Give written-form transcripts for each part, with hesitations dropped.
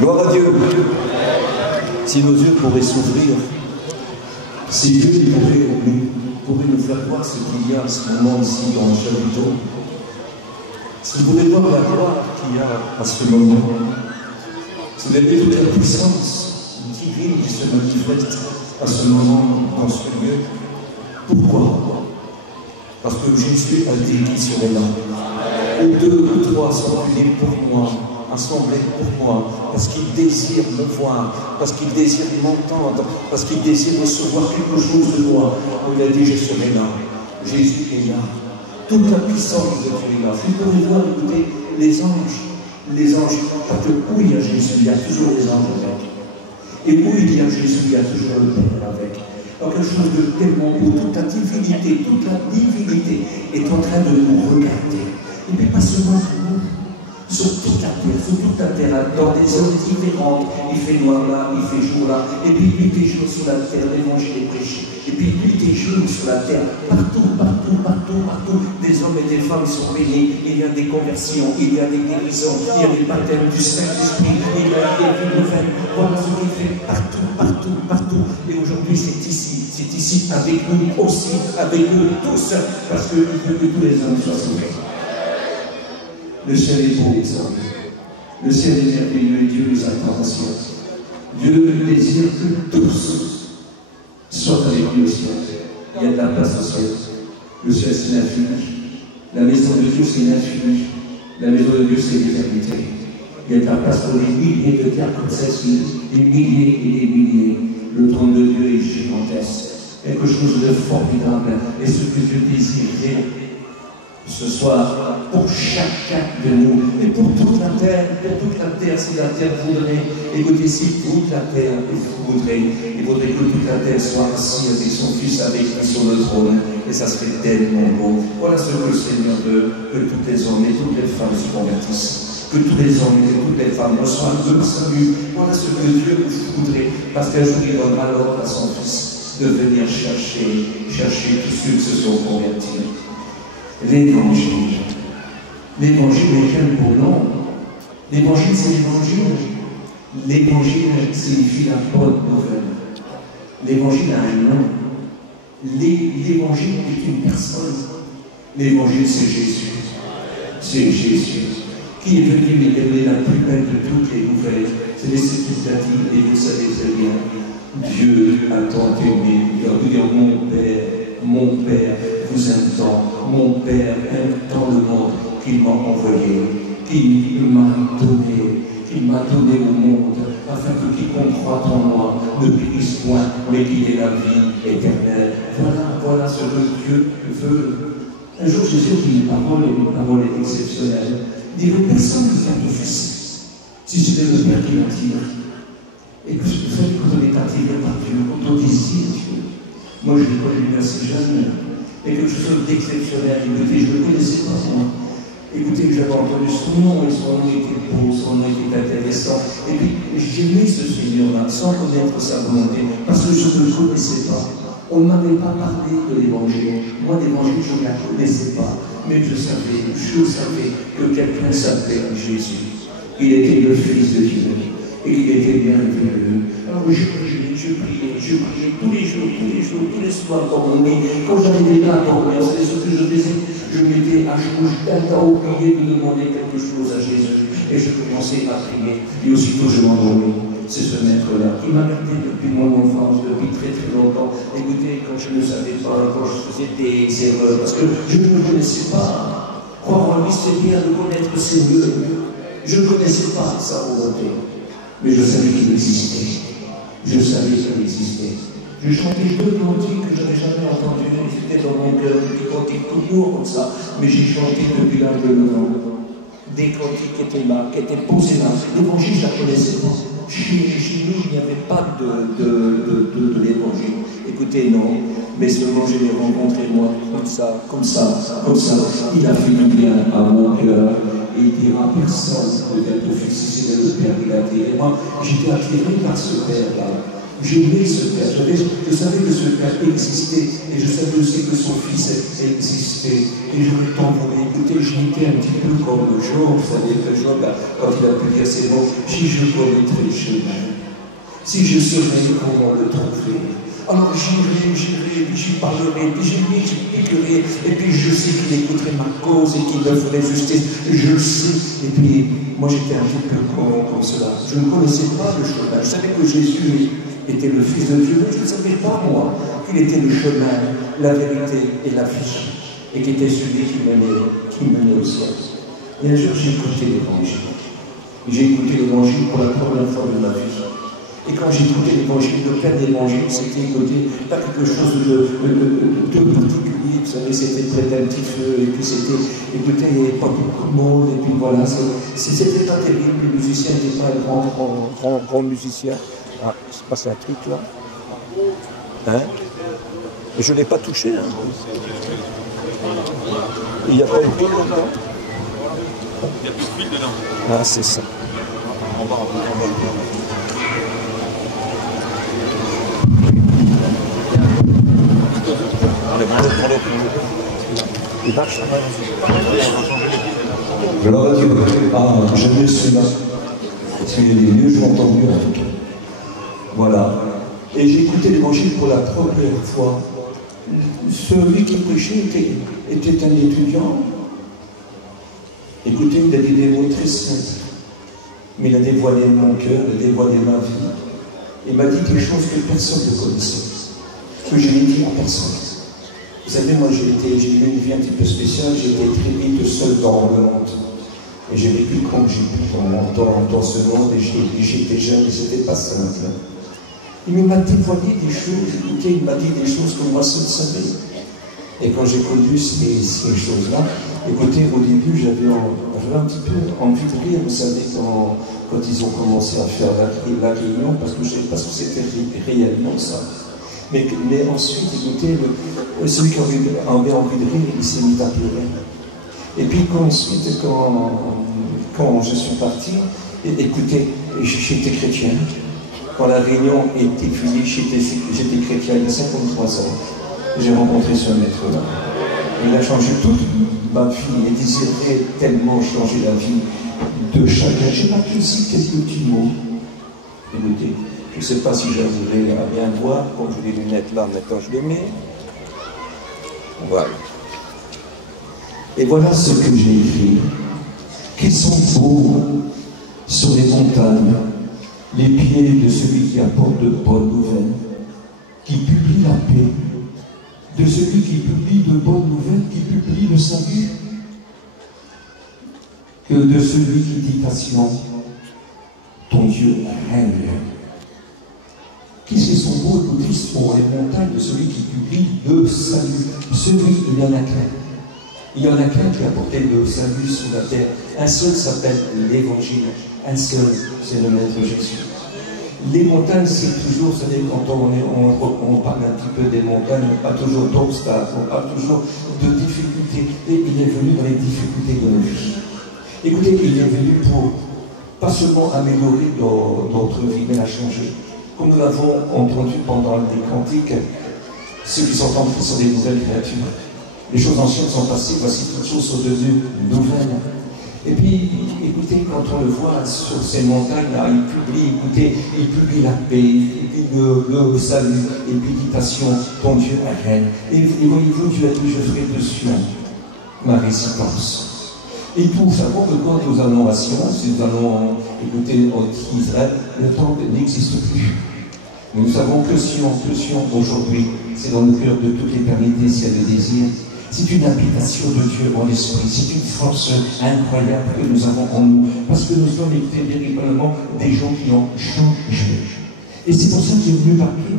Gloire à Dieu. Si nos yeux pourraient s'ouvrir, si Dieu pourrait nous faire voir ce qu'il y a en ce moment ici dans le chapiteau, si vous pouvez voir la gloire qu'il y a à ce moment, si vous avez toute la puissance divine qui se manifeste à ce moment dans ce lieu. Pourquoi? Parce que Jésus a dit qu'il serait là. Où deux ou trois sont unis pour moi, assemblés pour moi, parce qu'il désire me voir, parce qu'il désire m'entendre, parce qu'il désire recevoir quelque chose de moi. Il a dit, je serai là. Jésus est là. Toute la puissance de Dieu est là. Vous pouvez voir, écoutez, les anges, parce que où il y a Jésus, il y a toujours les anges avec. Et où il y a Jésus, il y a toujours le Père avec. Donc quelque chose de tellement beau, toute la divinité est en train de nous regarder. Et puis pas seulement sur toute la terre, dans des zones différentes. Il fait noir là, il fait jour là, et puis nuit et jour sur la terre, l'évangile est prêché. Et puis nuit et jour sur la terre, partout, des hommes et des femmes sont bénis. Il y a des conversions, il y a des guérisons, il y a des baptêmes du Saint-Esprit, il y a des vies nouvelles. Voilà ce qu'il fait partout. Et aujourd'hui, c'est ici avec nous aussi, avec eux tous, parce qu'il veut que tous les hommes soient sauvés. Le ciel est beau, exemple. Le ciel est merveilleux et Dieu nous attend au ciel. Dieu désire que tous soient avec lui au ciel. Il y a de la place au ciel. Le ciel, c'est l'infini. La maison de Dieu, c'est l'infini. La maison de Dieu, c'est l'éternité. Il y a de la place pour des milliers de terres comme celle-ci, des milliers et des milliers. Le trône de Dieu est gigantesque. Quelque chose de formidable. Et ce que Dieu désirait ce soir, pour chacun de nous, et pour toute la terre, si la terre voudrait, écoutez, si toute la terre voudrait, il faudrait que toute la terre soit assise avec son Fils, avec lui sur le trône, et ça serait tellement beau. Voilà ce que le Seigneur veut, que tous les hommes et toutes les femmes se convertissent, que tous les hommes et toutes les femmes reçoivent le salut. Voilà ce que Dieu voudrait, parce qu'un jour il donnera l'ordre à son Fils de venir chercher tous ceux qui se sont convertis. L'évangile. L'évangile est quel beau nom. L'évangile, c'est l'évangile. L'évangile signifie la bonne nouvelle. L'évangile a un nom. L'évangile est une personne. L'évangile, c'est Jésus. C'est Jésus qui est venu nous donner la plus belle de toutes les nouvelles. C'est les Écritures, et vous savez très bien. Dieu a tant aimé. Il a dit, mon Père vous aime tant. Mon Père aime tant le monde qu'il m'a envoyé, qu'il m'a donné au monde, afin que quiconque croit en moi ne périsse point, mais qu'il ait la vie éternelle. Voilà ce que Dieu veut. Un jour, Jésus dit une parole exceptionnelle. Il dit, personne ne vient de Fils, si c'est le Père qui l'attire. Et que vous savez, quand on est attiré par Dieu, quand on désire Dieu. Moi, je l'ai connu assez jeune. Et quelque chose d'exceptionnel. Écoutez, je ne le connaissais pas, moi. Écoutez, j'avais entendu son nom, et son nom était beau, son nom était intéressant. Et puis, j'aimais ce Seigneur-là, sans connaître sa volonté, parce que je ne le connaissais pas. On ne m'avait pas parlé de l'Évangile. Moi, l'Évangile, je ne la connaissais pas. Mais je savais que quelqu'un s'appelait Jésus. Il était le Fils de Dieu. Et il était bienvenu. Alors je priais tous les jours, tous les soirs dans mon lit. Quand j'arrivais là à dormir, c'est ce que je faisais. Je mettais à genoux, j'étais à oublier de demander quelque chose à Jésus. Et je commençais à prier. Et aussitôt je m'endormis. C'est ce maître-là qui m'a gardé depuis mon enfance, depuis très longtemps. Écoutez, quand je ne savais pas, quand je faisais des erreurs, parce que je ne me connaissais pas. Croire en lui, c'est bien, de connaître, c'est mieux. Je ne connaissais pas sa volonté. Mais je savais qu'il existait. Je chantais deux cantiques que je n'avais jamais entendus. C'était dans mon cœur, des cantiques tout court comme ça. Mais j'ai chanté depuis l'âge de 9 ans. Des cantiques qui étaient là, qui étaient posés là. L'évangile, je ne la connaissais pas. Chez nous, il n'y avait pas de l'évangile. Écoutez, non. Mais seulement je l'ai rencontré moi, comme ça. Il a fait du bien à mon cœur. Et il dira à personne de d'être fils, si c'est le Père qui l'a attiré. Moi, j'étais attiré par ce Père-là. J'aimais ce père, je savais que ce père existait, et je savais aussi que son fils existait, et je voulais tant voulu. Écoutez, j'étais un petit peu comme Job, vous savez que Job, quand il a pu dire ces mots, si je connaîtrais le chemin, si je saurais comment le trouver, alors j'irai, et puis j'y parlerai, et puis j'y m'expliquerai, et puis je sais qu'il écouterait ma cause et qu'il me ferait justice, je le sais. Et puis, moi j'étais un petit peu comme cela. Je ne connaissais pas le chemin. Je savais que Jésus était le Fils de Dieu, mais je ne savais pas, moi, qu'il était le chemin, la vérité et la vie, et qu'il était celui qui menait au ciel. Et un jour, j'ai écouté l'Évangile. J'ai écouté l'Évangile pour la première fois de ma vie. Et quand j'ai écouté l'Évangile, le plein d'Évangile, c'était écouté pas quelque chose de particulier, vous savez, c'était très un petit feu, et puis c'était, écoutez, il n'y avait pas beaucoup de monde, et puis voilà, c'était pas terrible, les musiciens n'étaient pas un grand musicien. Ah, il se passe un truc là. Hein? Et je ne l'ai pas touché. Hein. Il n'y a pas une pile là-dedans. Il n'y a plus de pile dedans. Ah, c'est ça. En bas, en bas. Il marche. Gloire à Dieu. Ah, j'aime mieux celui-là. Celui-là est mieux, je l'entends mieux en tout cas. Voilà. Et j'ai écouté l'Évangile pour la première fois. Celui qui prêchait était un étudiant. Écoutez, il a dit des mots très simples. Mais il a dévoilé mon cœur, il a dévoilé ma vie. Il m'a dit quelque chose que personne ne connaissait. Que je n'ai dit à personne. Vous savez, moi j'ai eu une vie un petit peu spéciale, j'étais très vite seul dans le monde. Et j'ai vécu comme j'ai pu dans ce monde, et j'étais jeune, et c'était pas simple. Il m'a dévoilé des choses, écoutez, il m'a dit des choses que moi seul savais. Et quand j'ai connu ces choses-là, écoutez, au début, j'avais un petit peu envie de rire, vous savez, quand ils ont commencé à faire la réunion, parce que je ne savais pas ce que c'était réellement ça. Mais ensuite, écoutez, celui qui avait envie de rire, il s'est mis à pleurer. Et puis ensuite, quand je suis parti, écoutez, j'étais chrétien. Quand la réunion était finie, j'étais chrétien il y a 53 ans. J'ai rencontré ce maître-là. Il a changé toute ma vie. Il désirait tellement changer la vie de chacun. J'ai marqué aussi quelques petits mots. Écoutez, je ne sais pas si j'arriverai à bien voir. Comme j'ai les lunettes là, maintenant je les mets. Voilà. Et voilà ce que j'ai écrit. Qu'ils sont beaux sur les montagnes, les pieds de celui qui apporte de bonnes nouvelles, qui publie la paix, de celui qui publie de bonnes nouvelles, qui publie le salut, que de celui qui dit à Sion, ton Dieu règne. Qui sont beaux, écoutez, pour les montagnes de celui qui publie le salut. Celui, il y en a qu'un. Il y en a qu'un qui a porté le salut sur la terre. Un seul s'appelle l'Évangile. Un seul, c'est le Maître Jésus. Les montagnes, c'est toujours, vous savez, quand on parle un petit peu des montagnes, pas toujours d'obstacles, on parle toujours de difficultés. Et il est venu dans les difficultés de nos vies. Écoutez, il est venu pour pas seulement améliorer notre vie, mais la changer. Comme nous l'avons entendu pendant les cantiques, ceux qui sont en Christ sont des nouvelles créatures. Les choses anciennes sont passées, voici toutes choses sont devenues nouvelles. Et puis, écoutez, quand on le voit sur ces montagnes-là, il publie la paix, il publie le salut, et puis l'invitation, ton Dieu règne. Et voyez-vous, Dieu a dit, je ferai de Sion ma résidence. Et puis, nous savons que quand nous allons à Sion, si nous allons écouter Israël, le temple n'existe plus. Mais nous savons que Sion aujourd'hui, c'est dans le cœur de toute l'éternité, s'il y a le désir. C'est une habitation de Dieu en l'esprit, c'est une force incroyable que nous avons en nous, parce que nous sommes véritablement des gens qui ont changé. Et c'est pour ça que j'ai voulu marquer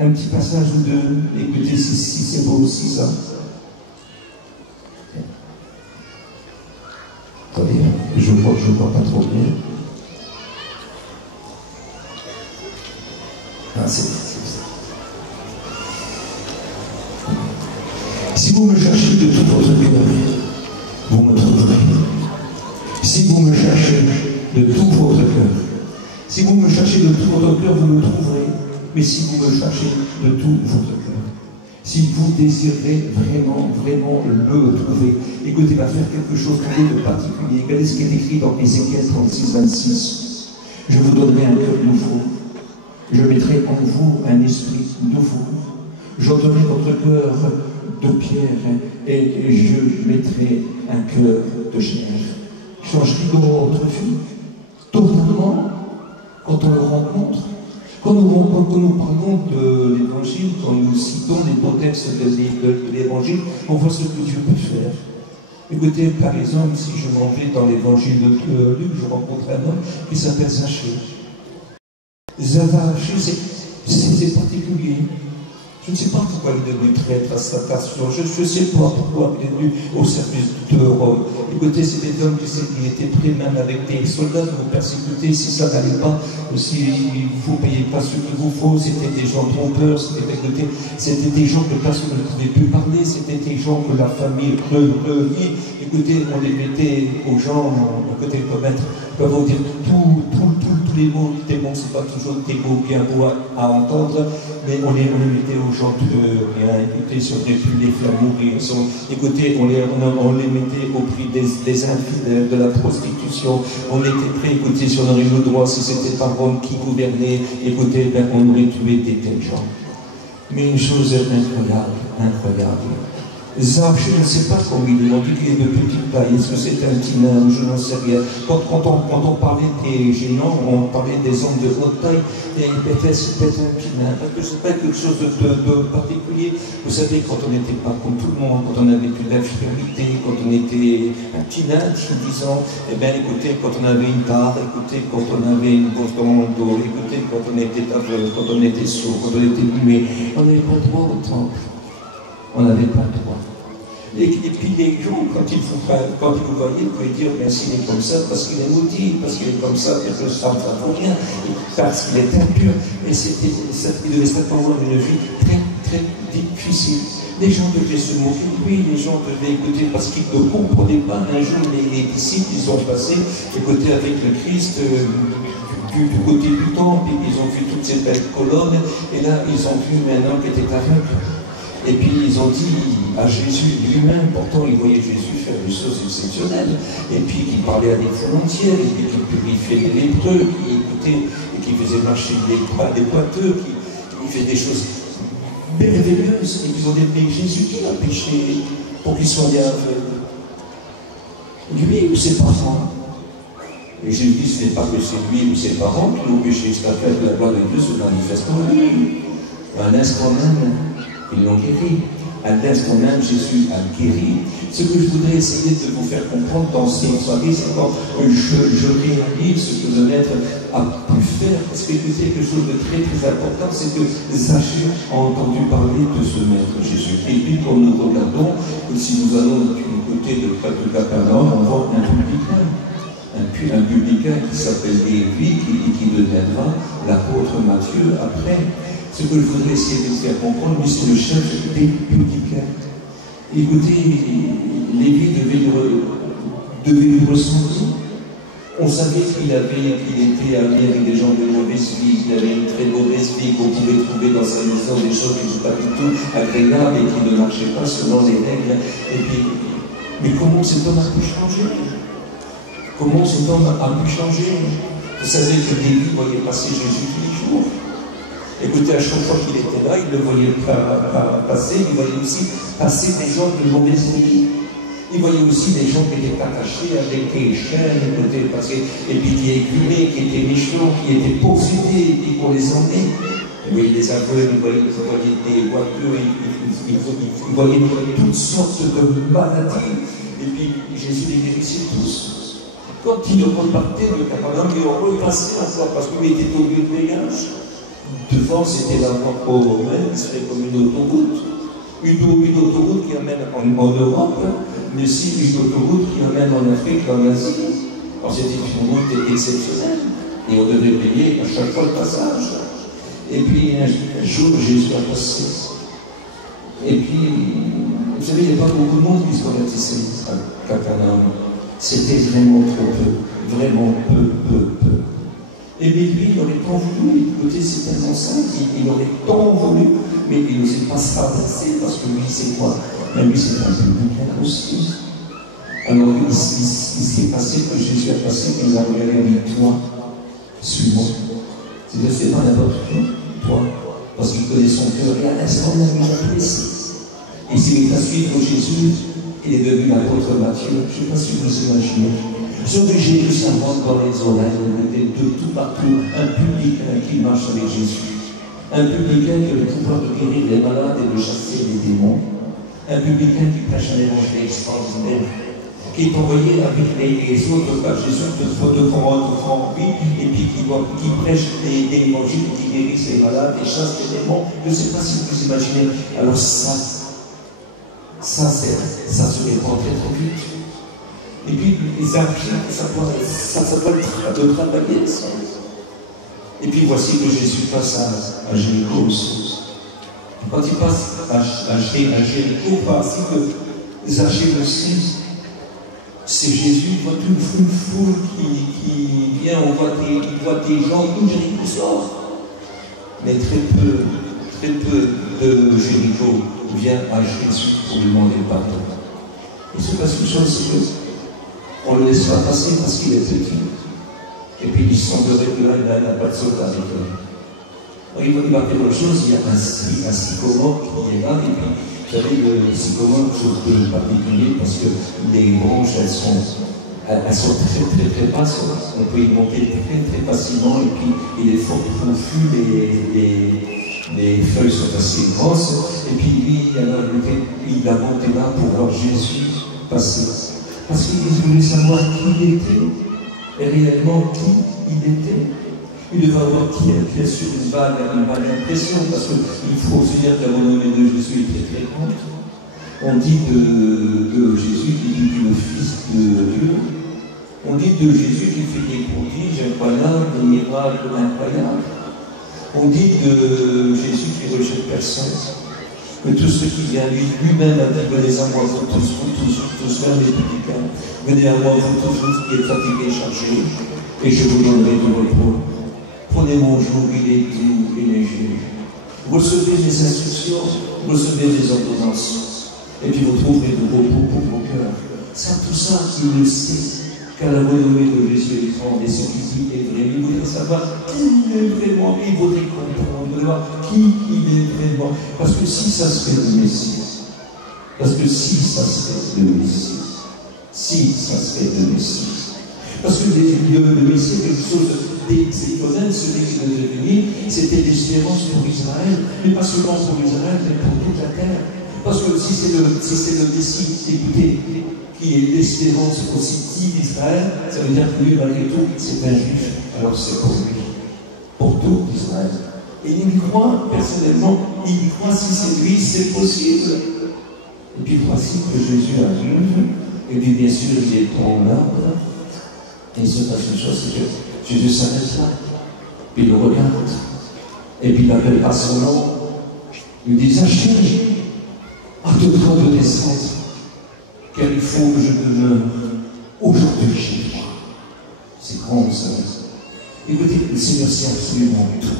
un petit passage ou deux. Écoutez, si c'est beau aussi ça. Attendez, je vois pas trop bien. Ah, c'est ça. Si vous me cherchez de tout votre cœur, vous me trouverez. Si vous me cherchez de tout votre cœur, si vous me cherchez de tout votre cœur, vous me trouverez. mais si vous me cherchez de tout votre cœur. Si vous désirez vraiment, vraiment le trouver, écoutez, va faire quelque chose de particulier. Regardez ce qui est écrit dans Ézéchiel 36, 26. Je vous donnerai un cœur nouveau. Je mettrai en vous un esprit nouveau. J'ôterai votre cœur de pierre et je mettrai un cœur de chair. Changerai comment votre vie? Totalement, quand on le rencontre. Quand nous parlons de l'évangile, quand nous citons les beaux textes de l'évangile, on voit ce que Dieu peut faire. Écoutez, par exemple, si je m'en vais dans l'évangile de Luc, je rencontre un homme qui s'appelle Zachée. Zachée, c'est particulier. Je ne sais pas pourquoi il est devenu traître à sa station. Je ne sais pas pourquoi il est venu au service de Rome. Écoutez, c'est des hommes qui étaient prêts même avec des soldats de vous persécuter si ça n'allait pas, si vous ne payez pas ce qu'il vous faut. C'était des gens trompeurs, c'était des gens que personne ne pouvait plus parler, c'était des gens que la famille renie. Écoutez, on les mettait aux gens, écoutez, peuvent vous dire tous les mots des mots, c'est pas toujours des mots bien beaux à entendre, mais on les mettait aux gens de rien. Écoutez, si on aurait pu les faire mourir, écoutez, on les mettait au prix des infidèles, de la prostitution. On était prêts, écoutez, si on aurait eu le droit, si c'était pas Rome qui gouvernait, écoutez, ben, on aurait tué des tels gens. Mais une chose incroyable, incroyable. Zach, je ne sais pas comment il est, on dit qu'il est de petite taille, est-ce que c'est un petit nain, je n'en sais rien. Quand on parlait des géants, on parlait des hommes de haute taille, et peut-être un petit nain, parce que ce n'est pas quelque chose de particulier. Vous savez, quand on n'était pas comme tout le monde, quand on n'avait plus d'infériorité, quand on était un petit nain, 10 ans, eh bien écoutez, quand on avait une barre, écoutez, quand on avait une bosse dans le dos, écoutez, quand on était aveugle, quand on était sourd, quand on était muet, on n'avait pas droit au temple. On n'avait pas le droit. Et puis les gens, quand ils vous voyaient, vous pouvez dire, bien s'il est comme ça, parce qu'il est maudit, parce qu'il est comme ça, parce que ça ne vaut rien, parce qu'il est impur. Et il devait avoir une vie très, très difficile. Les gens devaient se moquer de lui, les gens devaient écouter, parce qu'ils ne comprenaient pas. Un jour, les disciples, ils ont passé, écouter avec le Christ, du côté du temple, ils ont vu toutes ces belles colonnes, et là, ils ont vu un homme qui était aveugle. Et puis ils ont dit à Jésus lui-même, pourtant il voyait Jésus faire des choses exceptionnelles, et puis qu'il parlait à des frontières, et puis qu'il purifiait les lépreux, qui écoutait, et qui faisait marcher des boiteux, qui fait des choses merveilleuses. Et ils ont dit, mais Jésus, qui l'a péché pour qu'il soit aveugle? Lui ou ses parents? Et Jésus dit, ce n'est pas que c'est lui ou ses parents qui l'ont péché, c'est affaire que la gloire de Dieu se manifeste en lui. Un instant même, ils l'ont guéri. À l'instant même, Jésus a guéri. Ce que je voudrais essayer de vous faire comprendre dans ces soirées, c'est quand je réalise ce que le maître a pu faire. Parce que c'est quelque chose de très très important, c'est que Zachée a entendu parler de ce maître Jésus. Et puis quand nous regardons, si nous allons du côté de Capernaum, on voit un publicain qui s'appelle Lévi, qui deviendra l'apôtre Matthieu après. Ce que je voudrais essayer de vous faire comprendre, lui, c'est le chef des publicains. Écoutez, Lévi devait lui ressembler. On savait qu'il était ami avec des gens de mauvaise vie, qu'il avait une très mauvaise vie, qu'on pouvait trouver dans sa maison des choses qui ne sont pas du tout agréables et qui ne marchaient pas selon les règles. Et puis, mais comment cet homme a pu changer? Comment cet homme a pu changer? Vous savez que Lévi voyait passer Jésus tous les jours. Écoutez, à chaque fois qu'il était là, il le voyait passer, il voyait aussi passer des gens de mauvaise vie. Il voyait aussi des gens qui étaient attachés avec des chaînes, écoutez, et puis qui écumés, qui étaient méchants, qui étaient possédés, et puis qu'on les emmenait. Il voyait des aveugles, il voyait des boiteux, il voyait toutes sortes de maladies. Et puis Jésus les guérissait tous. Quand il repartait de Capernaum, il repassait encore, parce qu'il était au lieu de péage. Devant, c'était la voie romaine, c'était comme une autoroute. Une autoroute qui amène en Europe, mais aussi une autoroute qui amène en Afrique, en Asie. Alors c'était une route exceptionnelle. Et on devait payer à chaque fois le passage. Et puis un jour, Jésus a passé. Et puis, vous savez, il n'y a pas beaucoup de monde qui se convertissait à Capernaum. C'était vraiment trop peu. Vraiment peu. Et mais lui, il aurait tant voulu, écoutez, c'est tellement simple, il aurait tant voulu, mais il ne sait pas se rabaisser parce que lui, c'est quoi? Mais lui, c'est un publicain aussi. Alors, il s'est passé que Jésus a passé, qu'il a regardé et dit, toi, suis-moi. C'est-à-dire, c'est pas n'importe qui, toi, parce qu'il connaît son cœur, et à l'instant, il a mis la presse. Et s'il est à suivre Jésus, il est devenu l'apôtre Matthieu. Je ne sais pas si vous imaginez. Sur que Jésus s'invente dans les oreilles, de tout partout, un publicain qui marche avec Jésus. Un publicain qui a le pouvoir de guérir les malades et de chasser les démons. Un publicain qui prêche un évangile extraordinaire, qui est envoyé avec les autres par Jésus de grand oui, et puis qui prêche des évangiles, qui guérissent les malades et chasse les démons. Je ne sais pas si vous imaginez. Alors ça se répand très très vite. Et puis les archives, ça s'appelle de travailler ensemble. Et puis voici que Jésus passe à Jéricho aussi. Quand il passe à Jéricho, voici que Zachée le sait. C'est Jésus, il voit toute une foule qui vient, il voit des gens, tout Jéricho sort. Mais très peu de Jéricho vient à Jésus pour lui demander pardon. Il se passe une chose, c'est qu'on ne le laisse pas passer parce qu'il est petit. Et puis il semblerait que là, il n'a pas de soldat avec lui. Il va faire autre chose, il y a un sycomore qui est là, et puis vous savez, le sycomore, chose de particulier, parce que les branches, elles sont très basses, on peut y monter très facilement, et puis il est fort confus, les feuilles sont assez grosses, et puis lui, il a monté là pour voir Jésus passer. Parce qu'il voulait savoir qui il était, et réellement qui il était. Il devait avoir bien sûr une vague impression, parce qu'il faut se dire que la renommée de Jésus était très grande. On dit de Jésus qu'il dit le Fils de Dieu. On dit de Jésus qu'il fait des prodiges incroyables, des miracles incroyables. On dit de Jésus qu'il ne rejette personne. Que tout ce qui vient lui-même a dit, venez à moi, vous tous, même les publicains, venez à moi, vous tous qui êtes fatigués et chargés, et je vous donnerai du repos. Prenez mon joug, il est doux et léger. Recevez mes instructions, recevez mes ordonnances, et puis vous trouverez de repos pour vos cœurs. Ça, tout ça, il le sait, car la renommée de Jésus est grande, et ce qu'il dit est vrai. Il voudrait savoir qui il est vraiment, il voudrait comprendre qui il est vraiment. Parce que si ça se fait le Messie, parce que si ça se fait le Messie, parce que le Messie est quelque chose d'exceptionnel, celui qui devait venir, c'était l'espérance pour Israël, mais pas seulement pour Israël, mais pour toute la terre. Parce que si c'est le Messie, écoutez, qui est l'espérance aussi d'Israël, ça veut dire que lui, malgré tout, c'est un juif. Alors c'est pour lui, pour tout Israël. Et il y croit, personnellement, il y croit si c'est lui, c'est possible. Et puis voici que Jésus arrive, et puis bien sûr, il est en arbre. Et il se passe une chose, c'est que Jésus s'arrête là, puis il le regarde, et puis il n'appelle pas son nom. Il dit, Zachée, hâte-toi de descendre, car il faut que je demeure aujourd'hui chez toi. C'est grand, ça. Écoutez, le Seigneur, c'est absolument tout,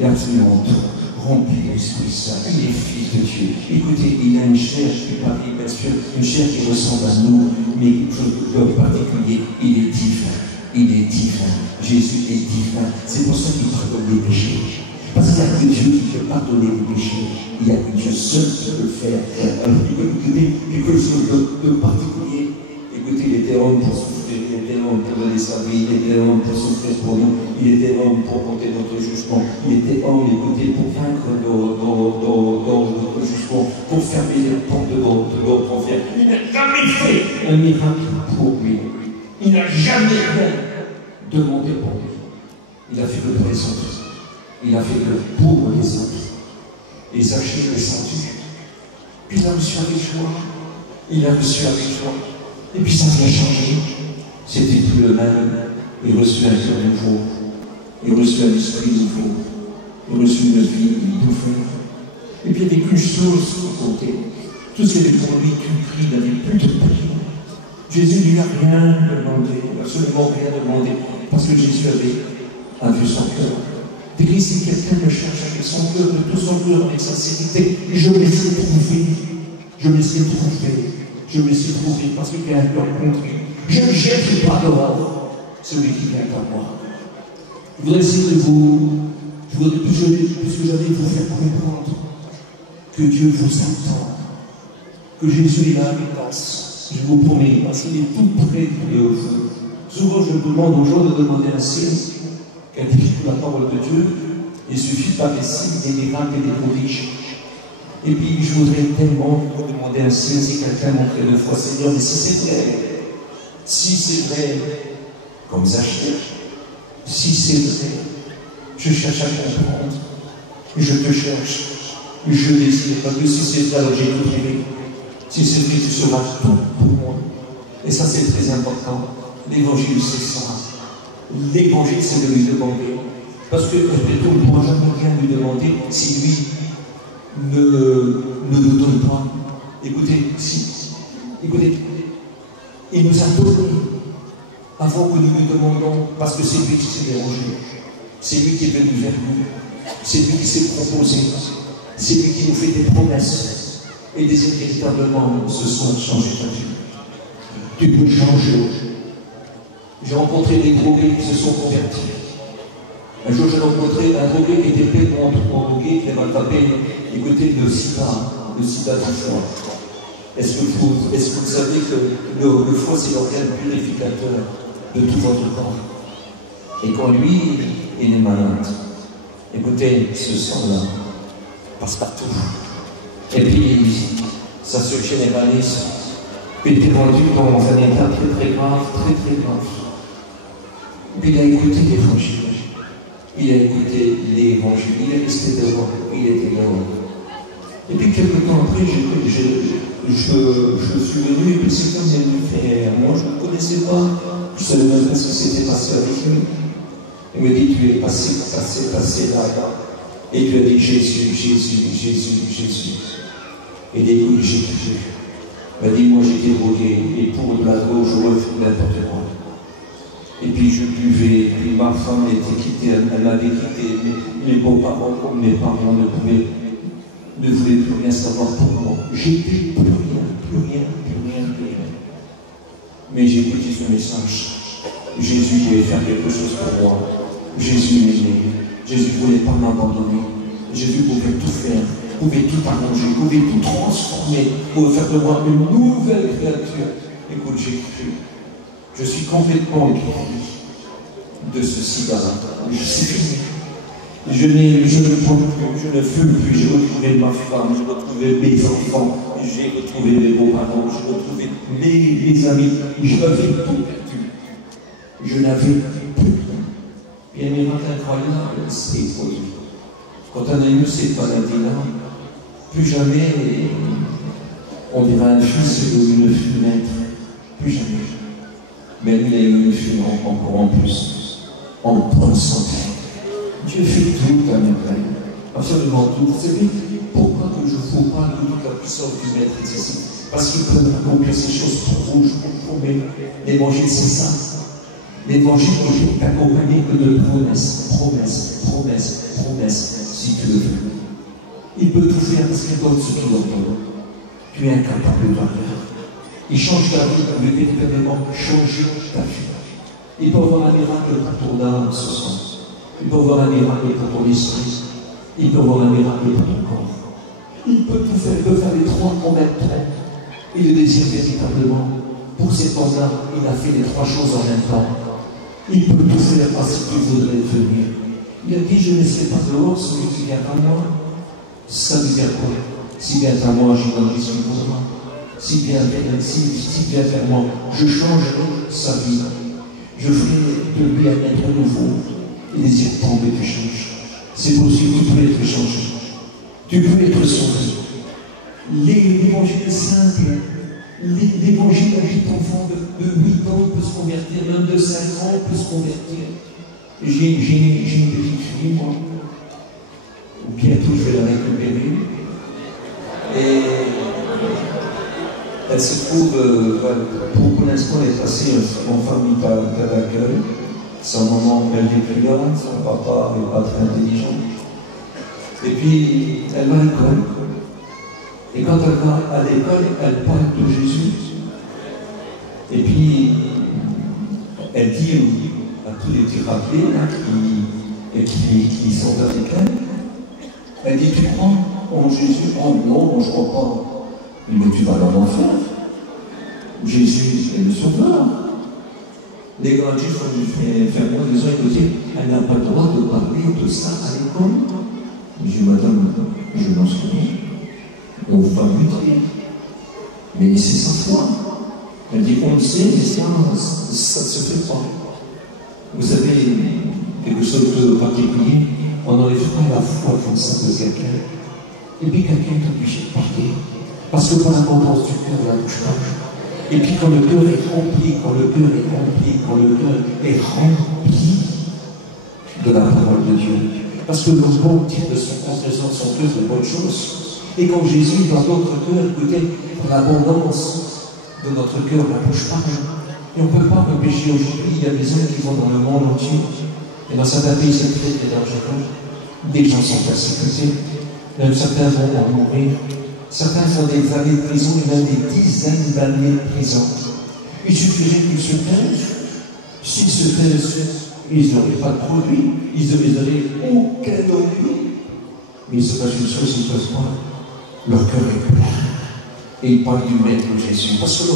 et absolument tout, rempli de l'Esprit Saint. Il est fils de Dieu. Écoutez, il a une chair qui parie, bien sûr, une chair qui ressemble à nous, mais quelque chose de particulier, il est divin. Il est divin. Jésus est divin. C'est pour ça qu'il pardonne les péchés. Parce qu'il n'y a que Dieu qui peut pardonner les péchés. Il n'y a que Dieu seul qui peut le faire. Alors, écoutez, quelque chose de particulier. Écoutez, il était homme pour souffrir, il était homme pour donner sa vie, il était homme pour souffrir pour nous, il était homme pour porter notre jugement, il était homme, écoutez, pour vaincre notre jugement, pour fermer les portes de notre enfer. Il n'a jamais fait un miracle pour lui. Il n'a jamais rien demandé pour lui. Il a fait que pour les autres. Il a fait que pour les autres. Et Zachée est descendu. Puis il a reçu avec joie. Il a reçu avec joie. Et puis ça l'a changé. C'était plus le même. Il reçut un cœur nouveau. Il reçut un esprit nouveau. Il reçut une vie nouvelle. Et puis il n'y avait qu'une chose qui comptait. Tout ce qui était pour lui, tu pries, il n'avait plus de prix. Jésus ne lui a rien demandé, absolument rien demandé. parce que Jésus avait vu son cœur. Et si quelqu'un me cherche avec son cœur, de tout son cœur, avec sa sincérité, je me suis trouvé. Je me suis trouvé. Je me suis trouvé parce qu'il y a un cœur contré. Je ne jette pas dehors celui qui vient à moi. Je voudrais essayer de vous, puisque j'allais vous faire comprendre que Dieu vous attend, que Jésus est là à l'Église. Je vous promets, parce qu'il est tout près de vous. Souvent, je demande aux gens de demander un signe, qu'indique la parole de Dieu. Il suffit par des signes, des miracles et des prodiges. Et puis, je voudrais tellement vous demander un signe si quelqu'un montrait de foi, Seigneur, mais si c'est vrai, comme Zachée, si c'est vrai, je cherche à comprendre, je te cherche, je désire, parce que si c'est vrai, alors j'ai tout trouvé. Si c'est vrai, tu seras tout pour moi. Et ça, c'est très important. L'évangile, c'est ça. L'évangile, c'est de lui demander. Parce que, on ne pourra jamais rien lui demander si lui ne nous donne pas. Écoutez, écoutez, il nous a donné avant que nous lui demandons, parce que c'est lui qui s'est dérangé. C'est lui qui est venu vers nous. C'est lui qui s'est proposé. C'est lui qui nous fait des promesses. Et désire véritablement ce soir changer ta vie. Tu peux changer. J'ai rencontré des drogués qui se sont convertis. Un jour, j'ai rencontré un drogué qui était pleinement drogué, qui avait tapé, écoutez, le sida du foie. Est-ce que vous savez que le foie, c'est l'organe purificateur de tout votre corps? Et quand lui, il est malade, écoutez, ce sang-là passe partout. Et puis, ça se généralise. Il était rendu dans un état très très grave, très très grave. Puis il a écouté l'évangile. Il a écouté l'évangile. Il est resté dehors. Il était dehors. Et puis quelques temps après, je suis venu, et puis c'est comme il me fait. Moi, je ne le connaissais pas. Je ne savais même pas ce qui s'était passé avec lui. Il me dit, tu es passé là. Et il lui a dit, Jésus. Et il dit, Jésus. Il m'a dit, moi j'étais drogué, et pour de la drogue, j'aurais fait n'importe quoi. Et puis je buvais, et puis ma femme était quittée, elle m'avait quitté, mes beaux-parents, comme mes parents ne voulaient plus rien savoir pour moi. J'étais plus rien. Mais j'ai écouté ce message. Jésus voulait faire quelque chose pour moi. Jésus m'aimait. Jésus ne voulait pas m'abandonner. Jésus pouvait tout faire. Pouvait tout arranger, pouvait tout transformer, pour faire de moi une nouvelle créature. Écoute, j'ai cru. Je suis complètement guéri de ce sida. C'est fini. Je ne fume plus. J'ai retrouvé ma femme, j'ai retrouvé mes enfants, j'ai retrouvé mes beaux-parents, j'ai retrouvé mes amis. Je n'avais tout perdu. Je n'avais plus rien. Et un miracle incroyable, c'est produit. Quand on a eu cette maladie-là, plus jamais on dira un fils de une fenêtre. Plus jamais. Mais lui, il a eu une fenêtre encore en plus. En bonne santé. Dieu fait tout à merveille. Absolument tout. Vous savez pourquoi que je vous parle de toute la puissance du Maître ici? Parce qu'il peut accomplir ces choses pour vous. L'évangile, c'est ça. L'évangile n'est accompagné que de promesses. Si tu le veux. Il peut tout faire parce qu'il donne ce qu'il donne. Tu es incapable de rien. Il change ta vie, il veut véritablement changer ta vie. Il peut avoir un miracle pour ton âme ce soir. Il peut avoir un miracle pour ton esprit. Il peut avoir un miracle pour ton corps. Il peut tout faire, il peut faire les trois en même temps. Il le désire véritablement. Pour cet homme-là, il a fait les trois choses en même temps. Il peut tout faire parce qu'il voudrait venir. Il a dit, je ne laisserai pas dehors celui qui vient à moi. Ça veut dire quoi? S'il vient à moi, j'y donnerai son pouvoir. S'il vient vers moi, je changerai sa vie. Je ferai de lui un être nouveau. Il désire tomber de change. C'est possible, tu peux être changé. Tu peux être sauvé. L'évangile est simple. L'évangile d'un petit enfant de 8 ans peut se convertir, même de 5 ans peut se convertir. J'ai une petite fille, moi. Bientôt, je vais la récupérer. Et elle se trouve, pour l'instant, elle est passée en famille d'accueil. Sa maman, elle n'est plus là, son papa n'est pas très intelligent. Et puis, elle va à l'école. Et quand elle va à l'école, elle parle de Jésus. Et puis, elle dit à tous les petits rappelés là, qui sont avec elle, elle dit, tu crois en Jésus? Oh non, je ne crois pas. Mais tu vas dans l'enfer. Jésus est le sauveur. Les grands-juifs ont fait moi des gens écouter, elle n'a pas le droit de parler de ça à l'école. Je dis, madame, je n'en sais rien. On va lui dire. Mais c'est sa foi. Elle dit, on le sait, mais ça ne se fait pas. Vous savez, quelque chose de particulier, on n'enlève pas la foi comme ça de quelqu'un. Et puis quelqu'un est obligé de parler. Parce que par l'abondance du cœur, la bouche parle. Et puis quand le cœur est rempli, quand le cœur est rempli de la parole de Dieu. Parce que le bon tire de son trésor son cœur de bonnes choses. Et quand Jésus, dans notre cœur, écoutez, l'abondance de notre cœur, la bouche parle. Et on ne peut pas empêcher aujourd'hui, il y a des hommes qui vont dans le monde entier. Et dans certains pays, c'est très très dangereux. Des gens sont persécutés. Même certains vont en mourir. Certains font des années de prison et même des dizaines d'années de prison. Il suffirait qu'ils se taisent. S'ils se taisent, ils n'auraient pas de produit, ils n'auraient aucun ennui. Mais il se passe une chose, ils ne peuvent pas. Leur cœur est plein. Et ils parlent du maître Jésus. Parce que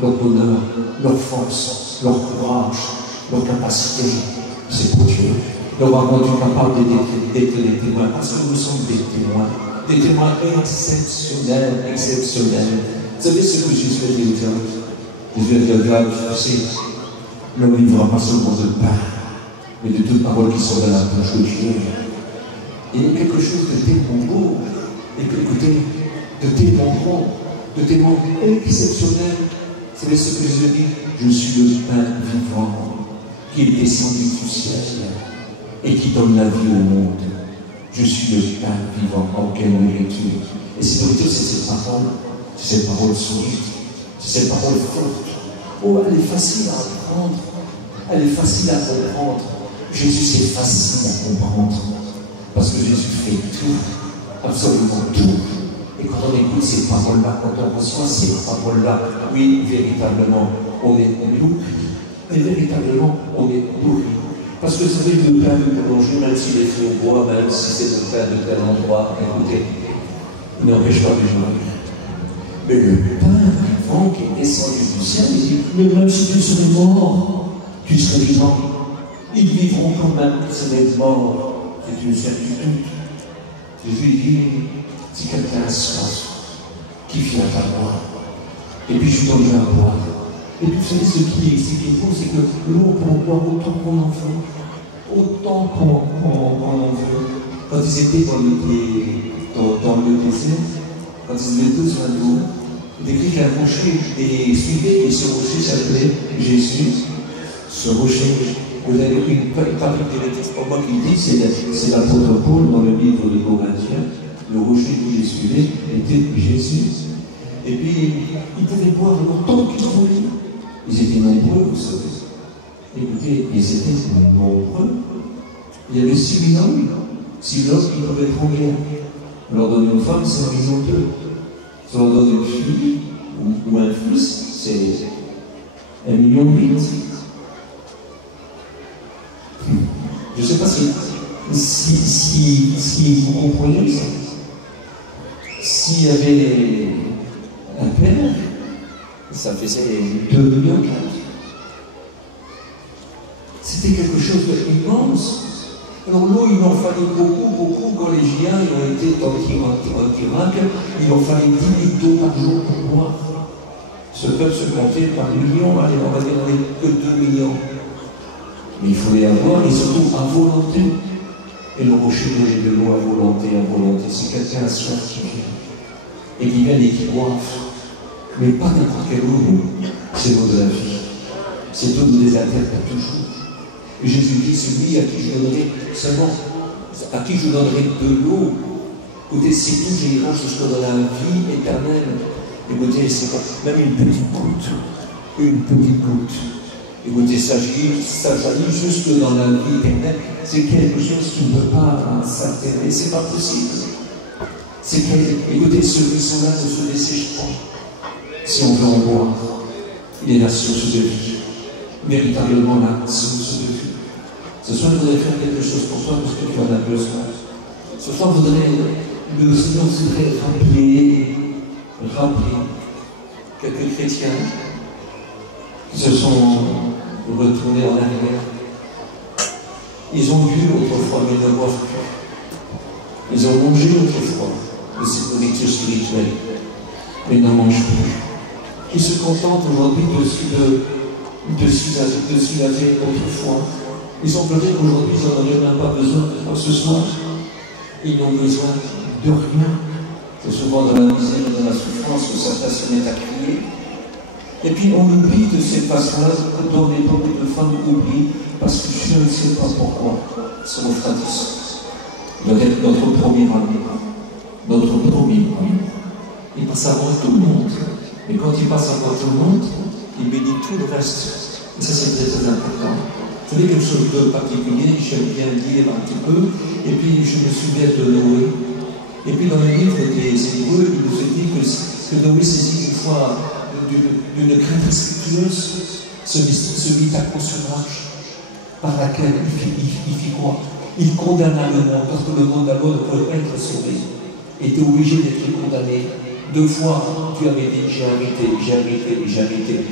leur bonheur, leur force, leur courage, leur capacité, c'est pour Dieu. Nous avons rendu capable d'être des témoins. Parce que nous sommes des témoins. Des témoins exceptionnels. Vous savez ce que Jésus a dit au diable? Jésus a dit au diable, tu sais, l'homme ne vivra pas seulement de pain, mais de toutes paroles qui sont dans la bouche de Dieu. Il y a quelque chose de tellement beau, et écoutez, de tellement grand, de tellement exceptionnel. Vous savez ce que Jésus dit? Je suis le pain vivant, qui est descendu du ciel, et qui donne la vie au monde. Je suis le pain vivant en quelle nourriture. Et c'est donc c'est cette parole solide, c'est cette parole forte. Oh, elle est facile à apprendre, elle est facile à comprendre. Jésus, c'est facile à comprendre. Parce que Jésus fait tout, absolument tout. Et quand on écoute ces paroles-là, quand on reçoit ces paroles-là, oui, véritablement, on est nourri. Mais véritablement, on est nourri. Parce que vous savez, le pain de boulanger, même s'il est fait au bois, même si c'est le pain de tel endroit, écoutez, il n'empêche pas de jouer. Mais le pain vivant qui est descendu du ciel, il dit, mais même si tu serais mort, tu serais vivant. Ils vivront quand même, ce n'est mort. C'est une certitude. Jésus dit, si quelqu'un a soif, qui vient à moi, et puis je lui donnerai à boire. Et puis vous savez, ce qui est beau, c'est que l'eau peut en boire autant qu'on en veut. Autant qu'on en veut. Quand ils étaient dans le désert, quand ils étaient tous sur l'eau, il décrit qu'un rocher est suivi, et ce rocher s'appelait Jésus. Ce rocher, vous avez une partie de moi qui dit, c'est l'apôtre Paul dans le livre des Corinthiens. Le rocher qui les suivait était Jésus. Et puis, ils pouvaient boire autant qu'ils voulaient. Ils étaient nombreux, vous savez. Écoutez, ils étaient nombreux. Il y avait 6 000 hommes. 6 000 hommes qui pouvaient être en guerre. On leur donne une femme, c'est 1,2 million. Si on leur donne une fille ou un fils, c'est 1,8 million. Je ne sais pas si vous comprenez ça. S'il y avait un père, ça faisait 2 millions. C'était quelque chose d'immense. Alors l'eau, il en fallait beaucoup. Quand les Géants ont été en Irak, il en fallait 10 litres d'eau par jour pour boire. Ce peuple se comptait par millions, allez, on va dire que 2 millions. Mais il fallait avoir, et surtout à volonté. Et le rocher donnait de l'eau à volonté. Si quelqu'un a soif qui vient, et qui vient et qui boive, mais pas n'importe quelle eau, c'est l'eau de la vie. C'est l'eau du désert pour toujours. Et Jésus dit, celui à qui je donnerai seulement, à qui je donnerai de l'eau, écoutez, si tout j'ira jusqu'à dans la vie éternelle, écoutez, c'est pas même une petite goutte. Écoutez, ça jaillit jusque dans la vie éternelle. C'est quelque chose qui ne peut pas s'altérer. C'est pas possible. Écoutez, ceux qui sont là ne se dessèchent pas. Si on veut en boire, il est la source de vie. Véritablement la source de vie. Ce soir, je voudrais faire quelque chose pour toi parce que tu en as besoin. Ce soir, le Seigneur voudrait rappeler quelques chrétiens qui se sont retournés en arrière. Ils ont bu autrefois, mais ne boivent plus. Ils ont mangé autrefois de cette nourriture spirituelle, mais ne mangent plus. Ils se contentent aujourd'hui de soulager autrefois. Ils ont pleuré qu'aujourd'hui, ils n'en auraient même pas besoin de quoi ce soir. Ils n'ont besoin de rien. C'est souvent dans la misère, dans la souffrance que certains se mettent à crier. Et puis on oublie de cette façon-là, dont beaucoup de femmes oublient, parce que je ne sais pas pourquoi, c'est mon frère doit être notre premier ami. Notre premier ami. Il passe avant tout le monde. Et quand il passe avant tout le monde, il bénit tout le reste. Et ça, c'est très, très important. Vous savez, quelque chose de particulier, j'aime bien lire un petit peu, et puis je me souviens de Noé. Et puis dans le livre des Hébreux, il nous est dit que Noé saisit une fois d'une crainte respectueuse, se mit à sur l'arche, par laquelle il fit quoi? Il condamna le monde, parce que le monde d'abord pour être sauvé était obligé d'être condamné. 2 fois, tu avais dit j'ai arrêté,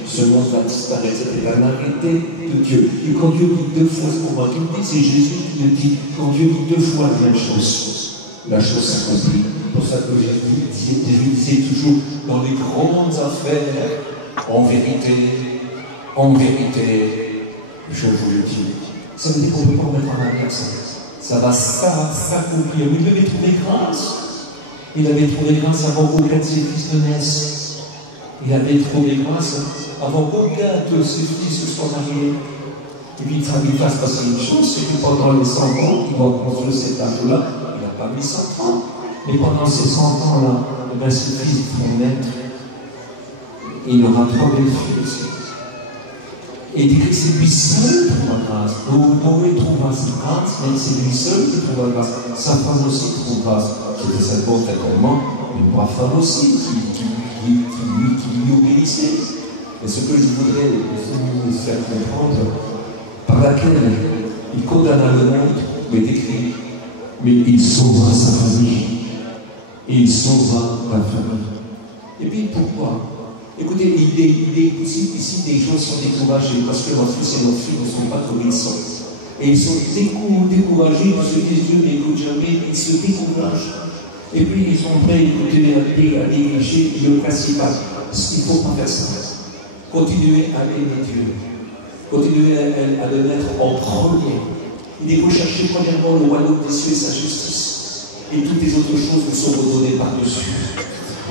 ce monde va disparaître, c'était un arrêté de Dieu. Et quand Dieu dit 2 fois ce qu'on va tout dire, c'est Jésus qui le dit. Quand Dieu dit 2 fois la même chose, la chose s'accomplit. C'est pour ça que Jésus disait toujours dans les grandes affaires, en vérité, je vous le dis. Ça veut dire qu'on ne peut pas mettre en arrière ça. Ça va s'accomplir. Vous devez trouver grâce. Il avait trouvé grâce avant qu'aucun de ses fils ne naisse. Il avait trouvé grâce avant qu'aucun de ses fils se soit marié. Et puis il va se passer une chose, c'est que pendant les 100 ans qu'il va construire cet âge-là, il n'a pas mis 100 ans. Mais pendant ces 100 ans-là, ses fils vont naître. Et il aura 3 belles filles aussi. Et il dit que c'est lui seul qui trouve la grâce. Noé trouvera sa grâce, mais c'est lui seul qui trouve la grâce. Sa femme aussi trouve grâce. C'était cette bonne tellement une brave femme aussi qui lui obéissait. Et ce que je voudrais vous faire comprendre, par laquelle il condamna le monde, mais écrit, mais il sauva sa famille. Et il sauva la famille. Et puis pourquoi? Écoutez, il est possible ici des gens sont découragés parce que leurs fils et leurs filles ne sont pas comme ils sont. Et ils sont découragés, ils se disent Dieu n'écoute jamais, ils se découragent. Et puis ils sont prêts à négliger le principal. Il ne faut pas faire ça. Continuez à aimer Dieu. Continuez à le mettre en premier. Il faut chercher premièrement le royaume des cieux et sa justice. Et toutes les autres choses vous sont redonnées par-dessus.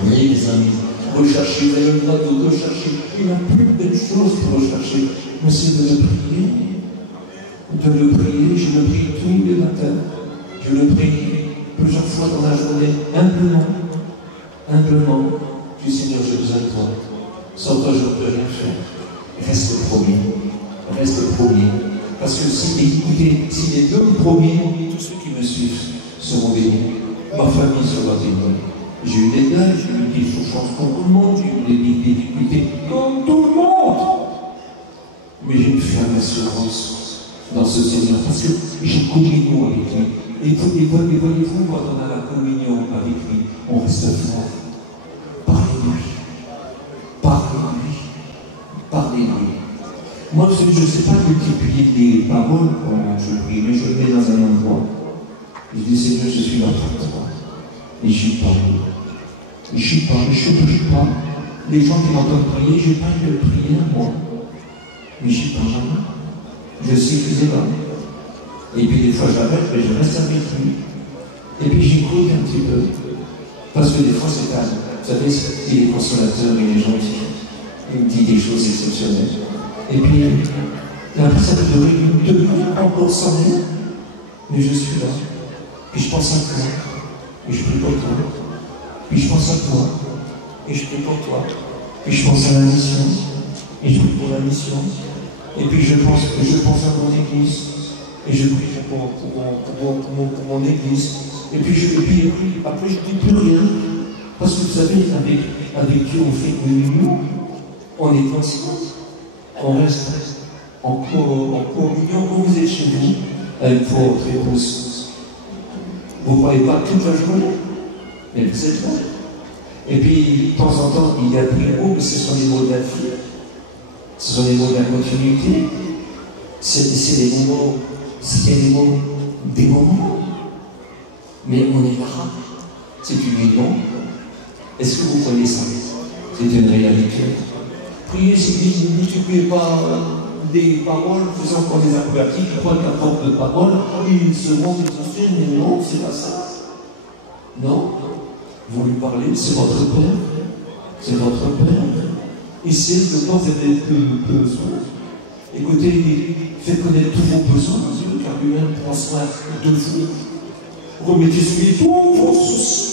Oui, les amis. Rechercher, vous avez le droit de rechercher. Il n'y a plus de belles choses pour rechercher. Mais c'est de le prier. De le prier. Je le prie tous les matins. Je le prie plusieurs fois dans la journée. Humblement. Je dis Seigneur, j'ai besoin de toi. Sans toi, je ne peux rien faire. Reste promis. Reste promis. Parce que si les 2 premiers, tous ceux qui me suivent seront bénis. Ma famille sera bénie. J'ai eu des deuils, j'ai eu des souffrances comme tout le monde, j'ai eu des difficultés comme tout le monde. Mais j'ai une ferme assurance dans ce Seigneur, parce que j'ai communion avec lui. Et voyez-vous, quand on a la communion avec lui, on reste fort. Parlez-lui. Moi, je ne sais pas multiplier des paroles quand je prie, mais je le mets dans un endroit. Je dis, Seigneur, je suis là pour toi. Et j'y parle. Je ne prie pas. Les gens qui m'entendent prier, je n'ai pas eu de prière, moi. Mais j'y parle. Je sais qu'il est là. Et puis des fois j'arrête, mais je reste avec lui. Et puis j'écoute un petit peu. Parce que des fois c'est calme. Vous savez, il est consolateur, il est gentil. Il me dit des choses exceptionnelles. Et puis, après ça peut durer encore 100 ans. Mais je suis là. Et je pense à toi. Et je prie pour toi. Puis je pense à toi. Et je prie pour toi. Puis je pense à la mission. Et je prie pour la mission. Et puis je pense à mon église. Et je prie pour mon église. Et puis après je ne dis plus rien. Parce que vous savez, avec Dieu, on fait communion. On est ensemble. On reste en communion quand vous êtes chez vous avec votre épouse. Vous ne croyez pas toute la journée, mais vous êtes là. Et puis, de temps en temps, il y a des mots, mais ce sont les mots de la vie. Ce sont les mots de la continuité. C'est les mots, des moments. Mais on est là. C'est une union. Est-ce que vous croyez ça? C'est une réalité. Priez, si vous ne multipliez pas des paroles, faisant encore des convertis qui croient qu'à force de paroles, ils seront exaucés, mais non, c'est pas ça. Non, vous lui parlez, c'est votre Père. C'est votre Père. Il sait que quand vous avez besoin, écoutez, faites connaître tous vos besoins, car lui-même prend soin de vous. Remettez sur lui tous vos soucis.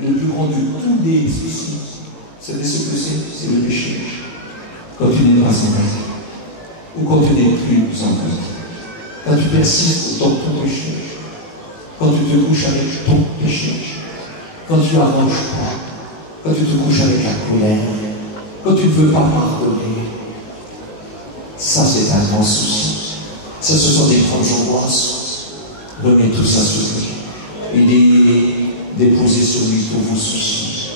Et le plus grand de tous les soucis, vous savez ce que c'est le péché. Quand tu n'es pas en vie, ou quand tu n'es plus en vie, quand tu persistes dans ton péché, quand tu te couches avec ton péché, quand tu n'arranges pas, quand tu te couches avec la colère, quand tu ne veux pas pardonner, ça c'est un grand souci. Ça, ce sont des grandes angoisses. Remets tout ça sur lui. Et déposez sur lui tous vos soucis.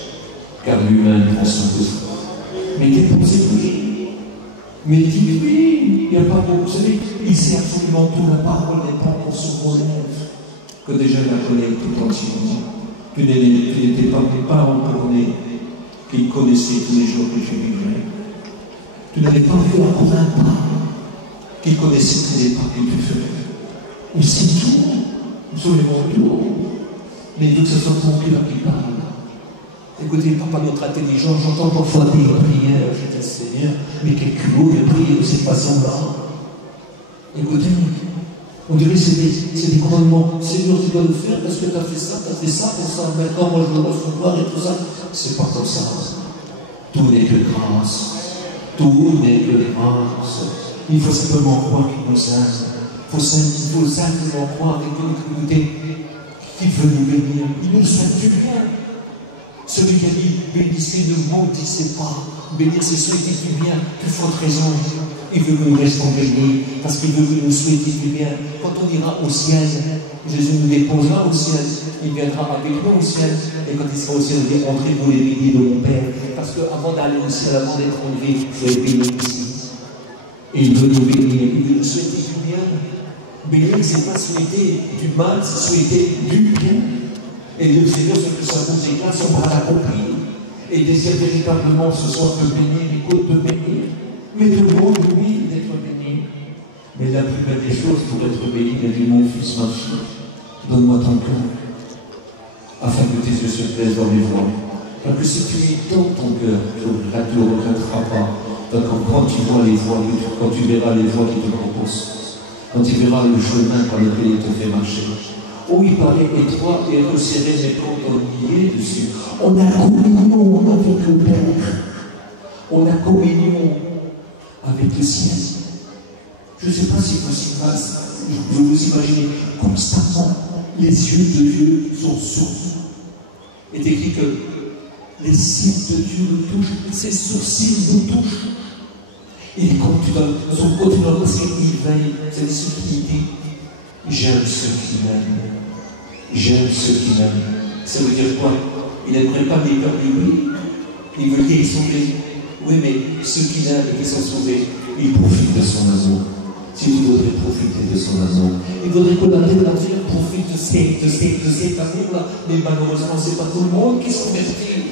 Car lui-même prend son besoin. Mais déposez-lui. Mais dites-lui, il n'y a pas de... Vous savez, il sait absolument tout. La parole n'est pas pour sur vos lèvres. Que déjà il la connaît tout entièrement. Tu n'étais pas encore né, qu'il connaissait tous les jours que tu vivais. Tu n'avais pas vu encore un pas, qu'il connaissait tous les pas que tu faisais. Il sait tout, absolument tout. Mais il veut que ce soit ton cœur qui parle. Écoutez, pas notre intelligence, j'entends parfois des prières, je dis Seigneur, mais quel culot de prier de cette façon-là. Écoutez, on dirait que c'est des commandements. Seigneur, tu dois le faire parce que tu as fait ça pour ça. Maintenant, moi je dois recevoir et tout ça. C'est pas comme ça. Tout n'est que grâce. Tout n'est que grâce. Il faut simplement croire qu'il nous aime. Il faut simplement croire écoutez, qu'il veut nous bénir. Il nous souhaite du bien. Celui qui a dit bénissez, ne maudissez pas. Bénir, c'est souhaiter du bien. Plus forte raison. Il veut que nous restons bénis, parce qu'il veut que nous souhaitions du bien. Quand on ira au ciel, Jésus nous déposera au ciel. Il viendra avec nous au ciel. Et quand il sera au ciel, il dit entrez vous les bénis de mon Père. Parce qu'avant d'aller au ciel, avant d'être enlevé, je vais bénir ici. Et il veut nous bénir, il veut nous souhaiter du bien. Bénir, ce n'est pas souhaiter du mal, c'est souhaiter du bien. Et le Seigneur, ce que ça nous éclate, son bras accompli. Et désire véritablement ce soir de bénir, écoute de bénir. Mais tout le monde, oui, d'être béni. Mais la plus belle des choses pour être béni, il a dit mon fils, ma fille, donne-moi ton cœur, afin que tes yeux se plaisent dans mes voies. Parce que si tu lui donnes ton cœur, tu ne le regretteras pas. Donc quand tu vois les voies, quand tu verras les voies qu'il te propose, quand tu verras le chemin par lequel il te fait marcher, où il paraît étroit et resserré, mais quand on y est dessus, on a communion avec le Père. On a communion avec le ciel. Je ne sais pas si vous vous imaginez constamment les yeux de Dieu sont sur vous. Il est écrit que les cils de Dieu nous touchent, ses sourcils nous touchent. Et quand tu donnes son continent, parce qu'il veille, c'est ce qu'il dit. J'aime ceux qui m'aiment. J'aime ceux qui m'aiment. Ça veut dire quoi? Il n'aimerait pas les perdus, oui. Il veut qu'ils soient sauvés. Oui, mais ceux qui l'aiment et qui sont sauvés, ils profitent de son amour. Si tu voudrais profiter de son amour, il faudrait que la terre profite de cet amour-là. Mais malheureusement, ce n'est pas tout le monde qui se convertit.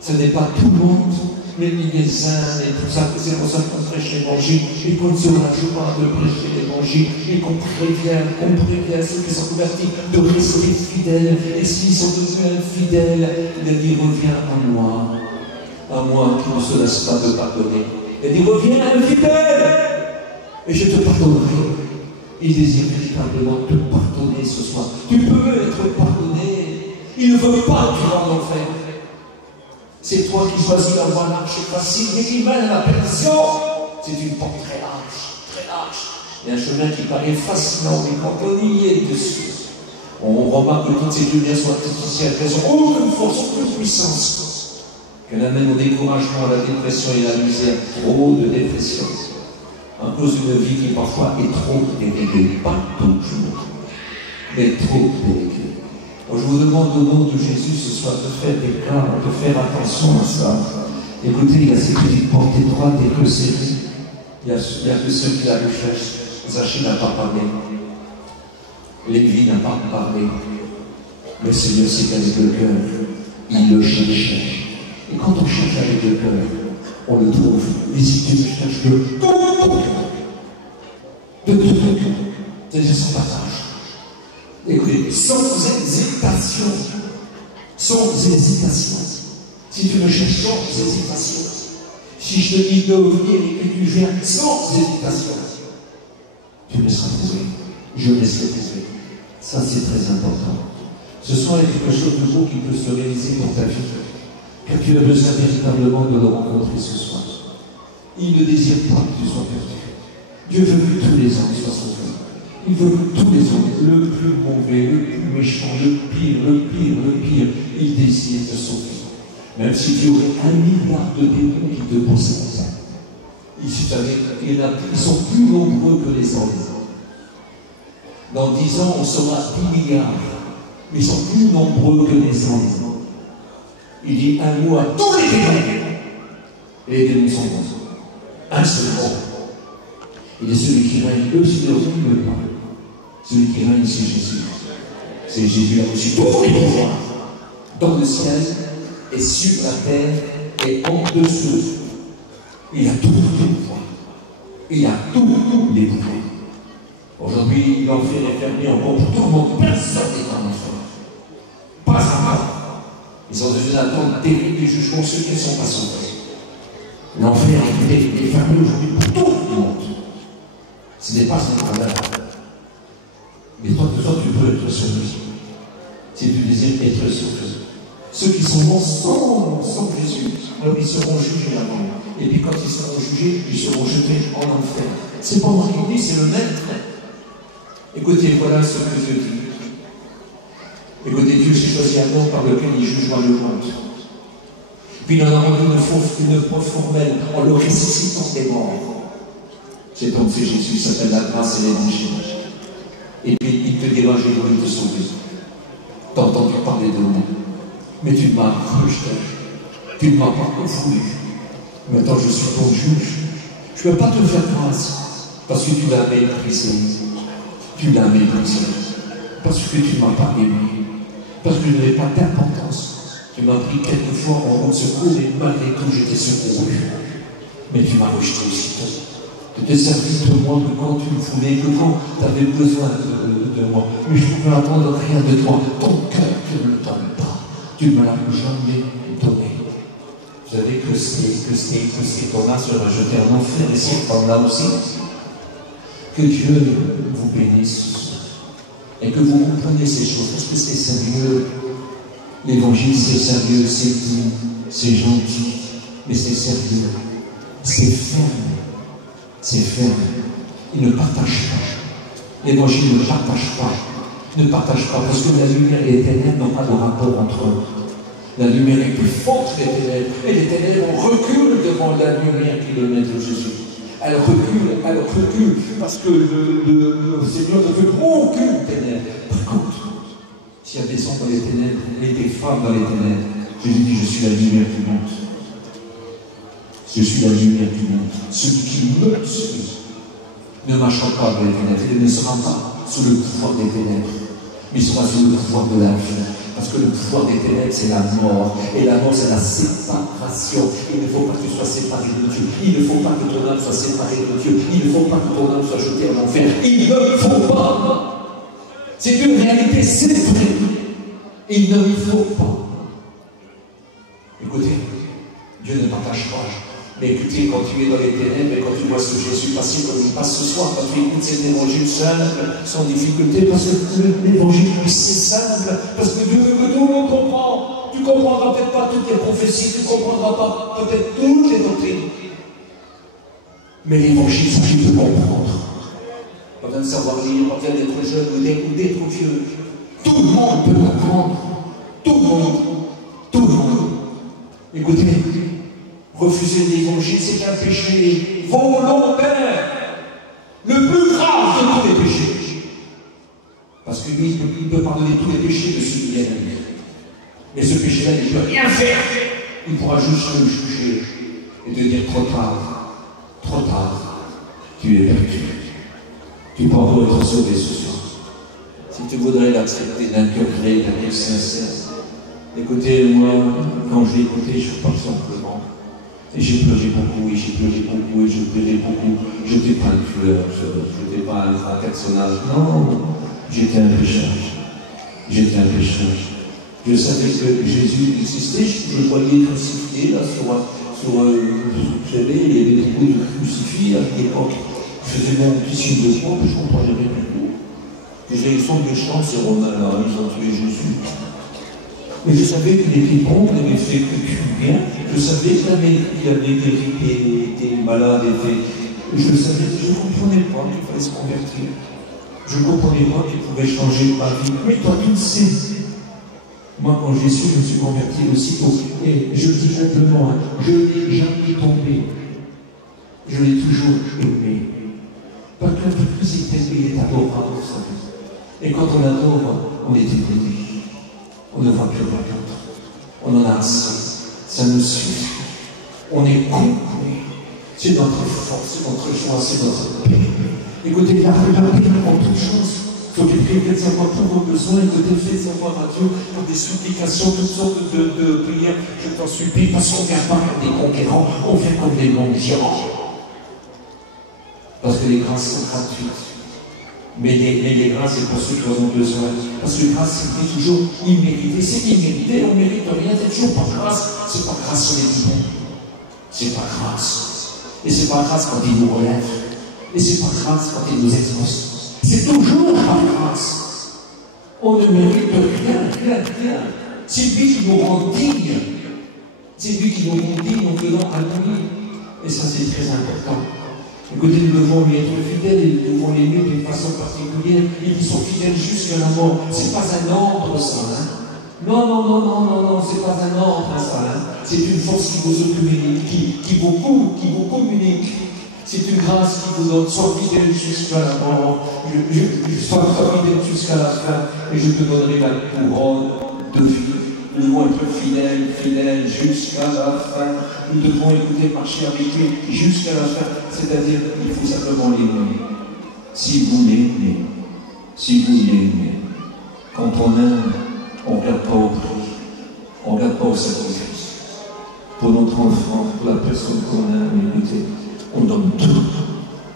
Ce n'est pas tout le monde, mais les uns et tout ça. C'est pour ça qu'on prêche l'évangile et qu'on ne se rajoute pas de prêcher l'évangile et qu'on prévient ceux qui sont convertis de rester fidèles. Et s'ils sont devenus infidèles, il dit reviens à moi qui ne se laisse pas de pardonner. Il dit reviens infidèle et je te pardonnerai. Il désire véritablement te pardonner ce soir. Tu peux être pardonné. Il ne veut pas que tu vas en enfer. C'est toi qui choisis la voie large et facile, mais qui mène à la perdition. C'est une porte très large, très large. Il y a un chemin qui paraît fascinant, mais quand on y est dessus, on remarque que toutes ces lumières sont artificielles, qu'elles n'ont aucune force, aucune puissance, qu'elles amènent au découragement, à la dépression et à la misère, trop de dépression, à cause d'une vie qui parfois est trop déréglée, pas toujours, mais trop déréglée. Je vous demande au nom de Jésus ce soir de faire des cas, de faire attention à ça. Écoutez, il y a ces petites portes étroites et que c'est il y a que ceux qui la recherchent. Zachée n'a pas parlé. Lévi n'a pas parlé. Le Seigneur sait qu'avec le cœur, il le cherche. Et quand on cherche avec le cœur, on le trouve. Et si tu le cherches de tout ton cœur, de tout ton cœur, c'est son partage. Écoutez, sans hésitation, sans hésitation. Si tu me cherches sans hésitation, si je te dis de venir et que tu viens sans hésitation, tu me seras trouvé. Je me laisserai trouver. Ça, c'est très important. Ce soir, il y a quelque chose de beau qui peut se réaliser pour ta vie. Car tu as besoin véritablement de le rencontrer ce soir. Il ne désire pas que tu sois perdu. Dieu veut que tous les hommes soient sauvés. Il veut que tous les hommes, le plus mauvais, le plus méchant, le pire, il désire te sauver. Même si tu aurais 1 milliard de démons qui te possèdent. Ils sont plus nombreux que les hommes. Dans 10 ans, on sera 10 milliards. Mais ils sont plus nombreux que les hommes. Il dit un mot à tous les démons. Et les démons sont bons. Un seul mot. Il est celui qui règne. Eux, c'est le règne. Celui qui règne, c'est Jésus. C'est Jésus qui a reçu tous les pouvoirs. Dans le ciel et sur la terre et en dessous. Il a tous les pouvoirs. Il a tous les pouvoirs. Aujourd'hui, l'enfer est fermé encore pour tout le monde. Personne n'est en enfer. Pas à part. Ils sont devenus attendre terrible des jugements ceux qui ne sont pas sauvés. L'enfer est fermé aujourd'hui pour tout le monde. Ce n'est pas son problème. Mais toi, tu peux être sauvé. Si tu désires être sauvé. Ceux qui sont morts sans Jésus, alors ils seront jugés avant. Et puis quand ils seront jugés, ils seront jetés en enfer. C'est pas moi qui le dis, c'est le maître. Écoutez, voilà ce que Dieu dit. Écoutez, Dieu s'est choisi un nom par lequel il jugera le monde. Puis il en a rendu une preuve formelle en le ressuscitant des morts. Cet homme, c'est Jésus, il s'appelle la grâce et l'évangile. Et puis il te dira, j'ai voulu te sauver. T'as entendu parler de moi, mais tu m'as rejeté. Tu ne m'as pas confondu. Maintenant, je suis ton juge. Je ne peux pas te faire grâce parce que tu l'as méprisé. Tu l'as méprisé. Parce que tu ne m'as pas aimé. Parce que je n'avais pas d'importance. Tu m'as pris quelquefois en mon secours et malgré tout, je t'ai secouru. Mais tu m'as rejeté aussitôt. Tu t'es servi de moi que quand tu me voulais, que quand tu avais besoin de moi. Mais je ne pouvais attendre rien de toi. Ton cœur, tu ne le donnes pas. Tu ne me l'as jamais donné. Vous savez que c'est ton âme sera jeté en enfer, et c'est par là aussi. Que Dieu vous bénisse et que vous compreniez ces choses, parce que c'est sérieux. L'évangile, c'est sérieux, c'est doux, c'est gentil, mais c'est sérieux, c'est ferme. C'est ferme. Il ne partage pas. L'évangile ne partage pas. Ne partage pas, parce que la lumière et les ténèbres n'ont pas de rapport entre eux. La lumière est plus forte que les ténèbres, et les ténèbres reculent devant la lumière qui est le maître Jésus. Elle recule, parce que le Seigneur ne veut aucune ténèbre. Par contre, s'il y a des hommes dans les ténèbres et des femmes dans les ténèbres, Jésus dit, je suis la lumière du monde. Je suis la lumière du monde. Celui qui me suit ne marchera pas dans les ténèbres. Il ne sera pas sous le pouvoir des ténèbres, mais il sera sous le pouvoir de la vie. Parce que le pouvoir des ténèbres, c'est la mort. Et la mort, c'est la séparation. Il ne faut pas que tu sois séparé de Dieu. Il ne faut pas que ton âme soit séparée de Dieu. Il ne faut pas que ton âme soit jetée en enfer. Il ne faut pas. C'est une réalité, c'est vrai. Il ne faut pas. Écoutez, Dieu ne partage pas. Mais écoutez, quand tu es dans les ténèbres et quand tu vois ce Jésus passer comme il passe ce soir, quand tu écoutes cet évangile simple, sans difficulté, parce que l'évangile, c'est simple, parce que Dieu veut que tout le monde comprend. Tu ne comprendras peut-être pas toutes les prophéties, tu ne comprendras pas peut-être toutes les doctrines. Mais l'évangile, ça s'agit de comprendre. Pas besoin de savoir lire, pas besoin d'être jeune ou d'être vieux. Tout le monde peut comprendre. Tout le monde. Tout le monde. Écoutez, refuser l'évangile, c'est un péché volontaire. Le plus grave de tous les péchés. Parce que lui, il peut pardonner tous les péchés de ceux qui viennent à lui. Mais ce péché-là, il ne peut rien faire. Il pourra juste le juger et te dire trop tard, tu es perdu. Tu peux encore être sauvé ce soir. Si tu voudrais l'accepter d'un cœur vrai, d'un cœur sincère. Écoutez, moi, quand je l'ai écouté, je parle simplement. Et j'ai pleuré beaucoup, et j'ai pleuré beaucoup, et je pleurais beaucoup. Je n'étais pas un tueur, je n'étais pas un personnage. Non, j'étais un pécheur. J'étais un pécheur. Je savais que Jésus existait, je le voyais crucifié là vous savez, il y avait beaucoup de crucifix à l'époque. Je faisais mon petit signe de croix, je ne comprenais rien du tout. J'ai le son de méchant, ces Romains là, ils ont tué Jésus. Mais je savais qu'il était bon, qu'il avait fait que du bien. Je savais qu'il avait guéri des malades, je savais, je ne comprenais pas qu'il fallait se convertir. Je ne comprenais pas qu'il pouvait changer ma vie. Mais toi, tu le sais. Moi, quand j'ai su, je me suis converti aussitôt. Et je le dis simplement, je n'ai jamais tombé. Je l'ai toujours aimé. Parce qu'un peu plus il t'aime, il est adorable, vous savez. Et quand on adore, on est ébloui. On ne voit plus rien d'autre. On en a assez. Ça nous suffit. On est complet. C'est notre force, c'est notre joie, c'est notre paix. Écoutez, la paix en toutes choses. Il faut faites savoir tous vos besoins, écoutez, faites savoir à Dieu pour des supplications, toutes sortes de prières. Je t'en supplie, parce qu'on ne vient pas comme des conquérants, on vient comme des mendiants. Parce que les grâces sont gratuites. Mais les grâces, c'est pour ceux qui en ont besoin. Parce que grâce, c'est toujours immérité. C'est immérité, on ne mérite rien, c'est toujours par grâce. C'est pas grâce sur les diplômes. C'est pas grâce. Et c'est pas grâce quand il nous relève. Et c'est pas grâce quand il nous expose. C'est toujours par grâce. On ne mérite rien. C'est lui qui nous rend dignes. C'est lui qui nous rend dignes en venant à lui. Et ça, c'est très important. Écoutez, nous devons lui être fidèles et nous devons l'aimer d'une façon particulière. Ils sont fidèles jusqu'à la mort. C'est pas un ordre, ça. Hein? Non, c'est pas un ordre, ça. Hein? C'est une force qui vous communique, qui vous communique. C'est une grâce qui vous donne. Sois fidèle jusqu'à la mort. Sois fidèle jusqu'à la fin. Et je te donnerai la couronne de vie. Nous devons être fidèles jusqu'à la fin. Nous devons écouter, marcher avec lui jusqu'à la fin. C'est-à-dire qu'il faut simplement l'aimer. Si vous l'aimez, quand on aime, on ne regarde pas au prix, on ne regarde pas au sacrifice. Pour notre enfant, pour la personne qu'on aime, écoutez, on donne tout,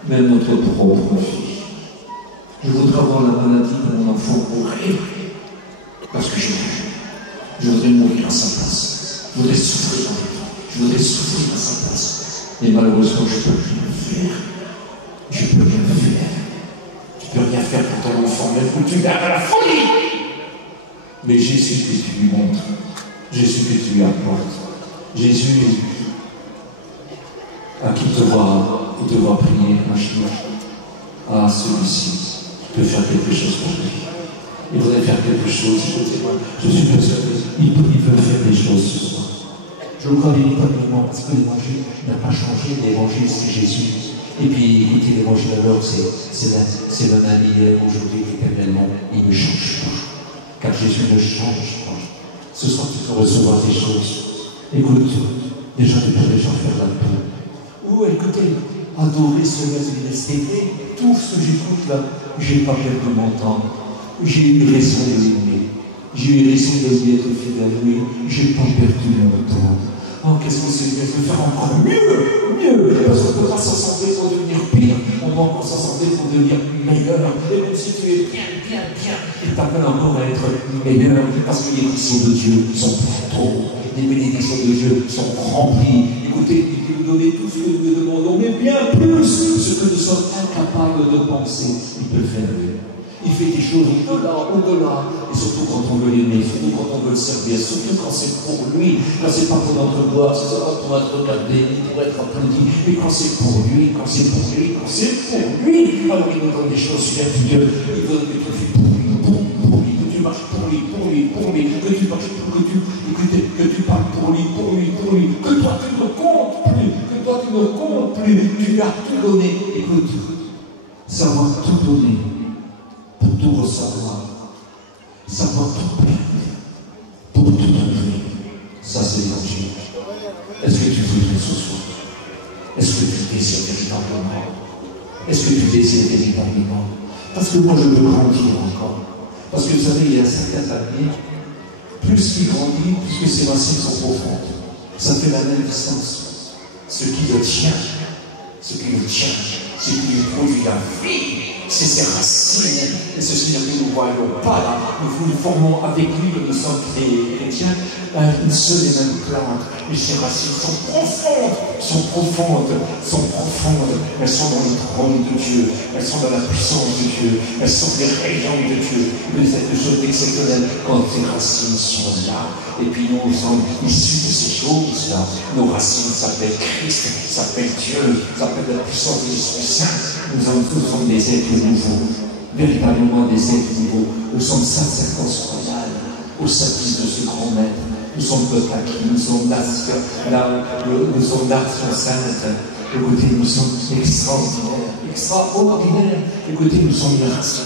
même notre propre fille. Je voudrais avoir la maladie de mon enfant pour rire, parce que je voudrais mourir à sa place. Je voudrais souffrir en même temps. Je voudrais souffrir à sa place. Mais malheureusement, je ne peux rien faire. Je ne peux rien faire. Tu ne peux rien faire pour ton enfant, même que tu l'as à la folie. Mais Jésus que tu lui montres, Jésus que tu lui apportes, Jésus à qui te voit prier, à celui-ci peut faire quelque chose pour lui. Il voudrait faire quelque chose, écoutez-moi, je suis persuadé, il peut faire des choses ce soir. Je le crois véritablement parce que l'évangile n'a pas changé, l'évangile c'est Jésus. Et puis écoutez, l'évangile alors c'est le même hier, aujourd'hui, éternellement, il ne change pas. Car Jésus ne change pas. Ce soir tu peux recevoir des choses. Écoute, déjà tu peux déjà faire la paix. Ou écoutez, adorer ce rester. Tout ce que j'écoute là, j'ai pas perdu mon temps. J'ai eu raison de l'aimer. J'ai eu raison de lui être fidèle. Oui, j'ai pas perdu mon temps. Oh, qu'est-ce que c'est bien de faire encore mieux. Parce qu'on ne peut pas s'assembler pour devenir pire. On doit encore s'assembler pour devenir meilleur. Et même si tu es bien, il t'appelle encore à être meilleur. Parce que les bénédictions de Dieu sont trop. Les bénédictions de Dieu sont remplies. Écoutez, il peut nous donner tout ce que nous lui demandons, mais bien plus ce que nous sommes incapables de penser. Il peut le faire, lui. Il fait des choses au-delà, et surtout quand on veut l'aimer, surtout quand on veut le servir, surtout quand c'est pour lui, quand c'est pas pour notre gloire, c'est pas pour être regardé, pour être applaudi, mais quand c'est pour lui, quand c'est pour lui, quand c'est pour lui, alors il nous donne des choses merveilleuses, il veut que tu fais pour lui, que tu marches pour lui, que tu marches pour que tu parles pour lui, que toi tu ne comptes plus, tu lui as tout donné, écoute, savoir tout donner, pour tout recevoir, savoir tout perdre, pour tout trouver. Ça, c'est l'évangile. Est-ce que tu voudrais ce soir? Est-ce que tu désires véritablement? Est-ce que tu désires véritablement? Parce que moi, je veux grandir encore. Parce que vous savez, il y a certaines années, plus qu'il grandit, plus que ses racines sont profondes. Ça fait la même distance. Ce qui le tient, ce qui lui produit la vie, c'est ses racines. Et ceci que nous ne voyons pas là. Nous formons avec lui, nous sommes chrétiens, une seule et même plante. Et ses racines sont profondes. Elles sont dans le trône de Dieu. Elles sont dans la puissance de Dieu. Elles sont des rayons de Dieu. Mais c'est quelque chose d'exceptionnel quand ces racines sont là. Et puis nous sommes issus de ces choses-là. Nos racines s'appellent Christ, s'appellent Dieu, s'appellent la puissance de l'Esprit Saint. Nous sommes des êtres nouveaux, véritablement des êtres nouveaux. Nous sommes sacerdoce royal au service de ce grand maître. Nous sommes peuple acquis, nous sommes nation sainte. Écoutez, nous sommes extraordinaires. Écoutez, nous sommes une racine.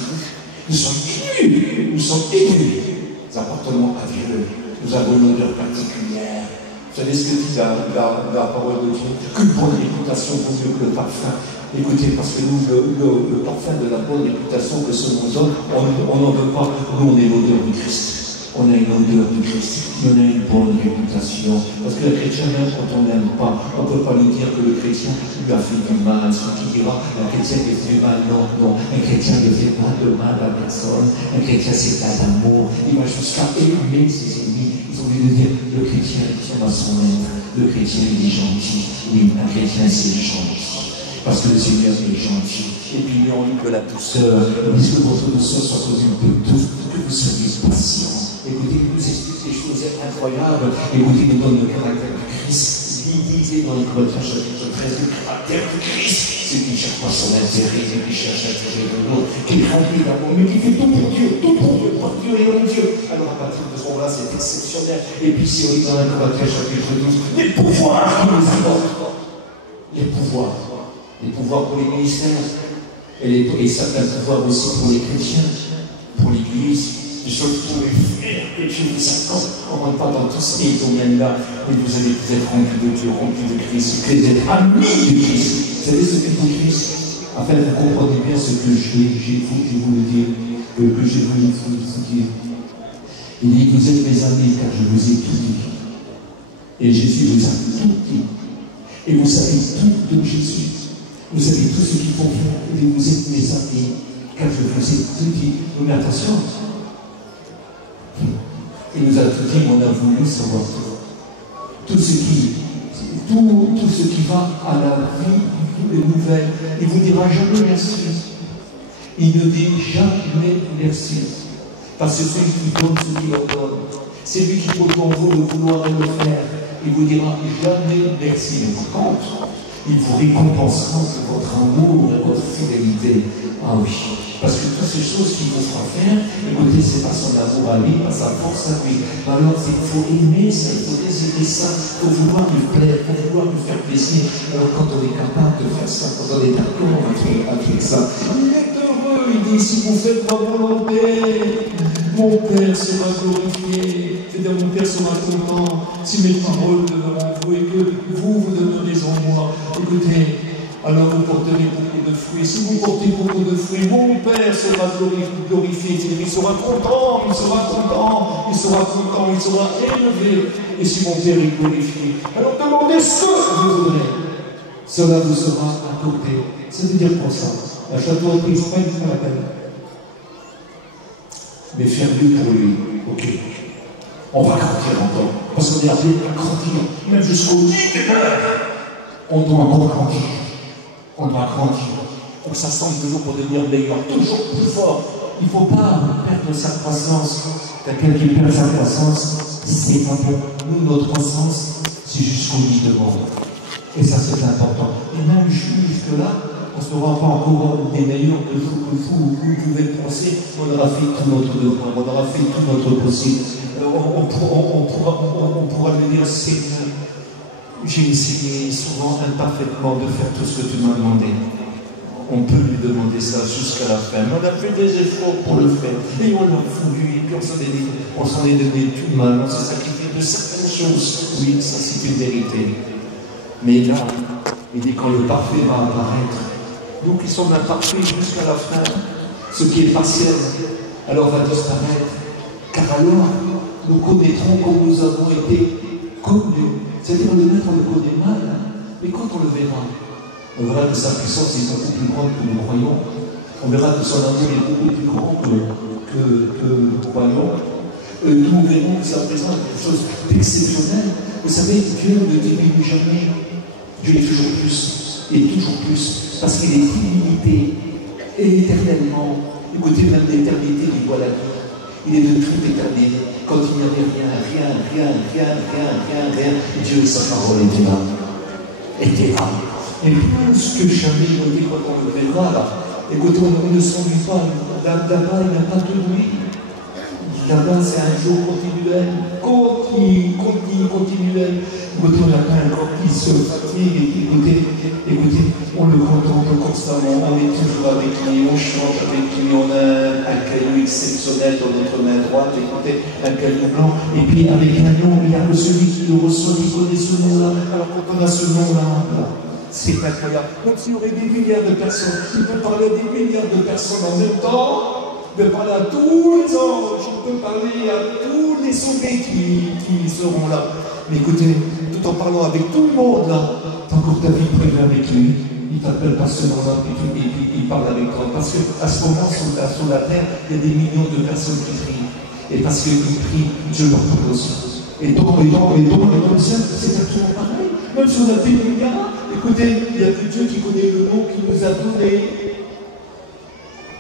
Nous sommes élus. Nous appartenons à Dieu. Nous avons une odeur particulière. Vous savez ce que dit la parole de Dieu? Qu'une bonne réputation vaut mieux que le parfum. Écoutez, parce que nous, le parfum de la bonne réputation que ce monde donne, on n'en veut pas. Nous, on est l'odeur du Christ. On a une odeur du Christ. On a une bonne réputation. Parce que le chrétien, même quand on n'aime pas, on ne peut pas lui dire que le chrétien lui a fait du mal. Ce qui dira, un chrétien qui fait du mal, non. Un chrétien ne fait pas de mal à personne. Un chrétien, c'est pas d'amour. Il va jusqu'à aimer ses ennemis. Ils ont envie de dire, le chrétien, il a son maître. Le chrétien, il est gentil. Oui, un chrétien, c'est gentil. Parce que le Seigneur est gentil. Et puis, il en lui que la douceur. Puisque votre douceur soit causée de tout, que vous soyez patient. Écoutez, il nous explique des choses incroyables. Écoutez, il nous donne le caractère du Christ. Il disait dans les Corinthiens chapitre 13, le caractère du Christ. C'est qui ne cherche pas son intérêt, c'est qui cherche l'intérêt de l'autre, qui est rempli d'amour, mais qui fait tout pour Dieu, par Dieu et en Dieu. Alors à partir de ce moment-là, c'est exceptionnel. Et puis si on lit dans les Corinthiens chapitre 12, les pouvoirs qui nous apportent. Les pouvoirs pour les ministères, et certains pouvoirs aussi pour les chrétiens, pour l'Église. Des choses pour les frères que Dieu vous accorde. On ne rentre pas dans tout ce domaine-là, mais vous allez être remplis de Dieu, remplis de Christ, vous allez être amis de Christ. Vous savez ce qu'est pour Christ? Afin que vous compreniez bien ce que j'ai voulu dire, que j'ai voulu vous dire. Il dit, vous êtes mes amis car je vous ai tout dit. Et Jésus vous a tout dit. Et vous savez tout de Jésus. Vous savez tout ce qu'il faut faire. Et vous êtes mes amis car je vous ai tout dit. Mais attention. Il nous a tout dit, on a voulu savoir tout ce qui va à la vie, toutes les nouvelles. Il ne vous dira jamais merci. Il ne dit jamais merci. Parce que celui qui donne ce qu'il ordonne, c'est lui qui pose en vous le vouloir et le faire. Il vous dira jamais merci. Mais par contre, il vous récompensera pour votre amour et votre fidélité. Ah oui. Parce que toutes ces choses qu'il vous fera faire, écoutez, c'est pas son amour à lui, pas sa force à lui. Alors, il faut aimer ça, il faut désirer ça, il faut vouloir lui plaire, il faut vouloir lui faire plaisir. Alors, quand on est capable de faire ça, quand on est d'accord avec ça, il est heureux, il dit, si vous faites ma volonté, mon Père sera glorifié. C'est-à-dire, mon Père sera content si mes paroles demeurent en vous et que vous demeurez en moi. Écoutez, alors vous porterez beaucoup de fruits. Si vous portez beaucoup de fruits, mon Père sera glorifié. Il sera content, il sera élevé. Et si mon Père est glorifié, alors demandez ce que vous voudrez. Cela vous sera accordé. Ça veut dire pour ça. La château de prise, pas une fois la peine. Mais faire-le pour lui. Ok. On va grandir encore. Parce qu'on est appelé à grandir. Même jusqu'au lit. On doit encore grandir. On doit grandir. faut que ça semble toujours pour devenir meilleur, toujours plus fort. Il ne faut pas perdre sa croissance. Quelqu'un qui perd sa croissance, c'est pas bon. Nous, notre croissance, c'est juste qu'on lui demande. Et ça, c'est important. Et même jusque-là, on ne sera pas encore des meilleurs que vous pouvez le penser. On aura fait tout notre devoir, on aura fait tout notre possible. On pourra lui dire, Seigneur, j'ai essayé souvent imparfaitement de faire tout ce que tu m'as demandé. On peut lui demander ça jusqu'à la fin. On a fait des efforts pour le faire. Et on l'a voulu. Et puis on s'en est donné tout mal. On s'est sacrifié de certaines choses. Oui, ça c'est une vérité. Mais là, il dit quand le parfait va apparaître, nous qui sommes imparfaits jusqu'à la fin, ce qui est partiel, alors va disparaître. Car alors, nous connaîtrons comme nous avons été connus. C'est-à-dire le maître, on le connaît mal. Mais quand on le verra, on verra que sa puissance est beaucoup plus grande que nous croyons. On verra que son amour est beaucoup plus grand que nous croyons. Nous verrons que ça représente quelque chose d'exceptionnel. Vous savez, Dieu ne diminue jamais. Dieu est toujours plus, et toujours plus, parce qu'il est illimité, et éternellement. Écoutez, même l'éternité, il voit la vie. Il est de toute éternité. Quand il n'y avait rien, Dieu, sa parole était là. Et plus que jamais, je dis, quand on le verra, là, écoutez, on ne s'ennuie pas. Là-bas, il n'y a pas de nuit. Là-bas, c'est un jour continuel. Continuel. Écoutez, on n'a pas un corps qui se fatigue. Écoutez, on le contemple constamment. On est toujours avec lui, on chante avec lui. On a un caillou exceptionnel dans notre main droite. Écoutez, un caillou blanc. Et puis, avec un nom, il y a celui qui le reçoit, qui connaît ce nom-là. Alors, quand on a ce nom-là, c'est incroyable. Donc s'il y aurait des milliards de personnes, il peut parler à des milliards de personnes en même temps, il peut parler à tous les anges, il peut parler à tous les sauvés qui seront là. Mais écoutez, tout en parlant avec tout le monde là, tant que ta vie prévue avec lui, il t'appelle par ce nom-là, puis il parle avec toi. Parce qu'à ce moment, sur la terre, il y a des millions de personnes qui prient. Et parce qu'ils prient, Dieu leur parle aussi. Et donc, le ciel, c'est absolument pareil. Même si on a des milliards, écoutez, il n'y a que Dieu qui connaît le nom qu'il nous a donné.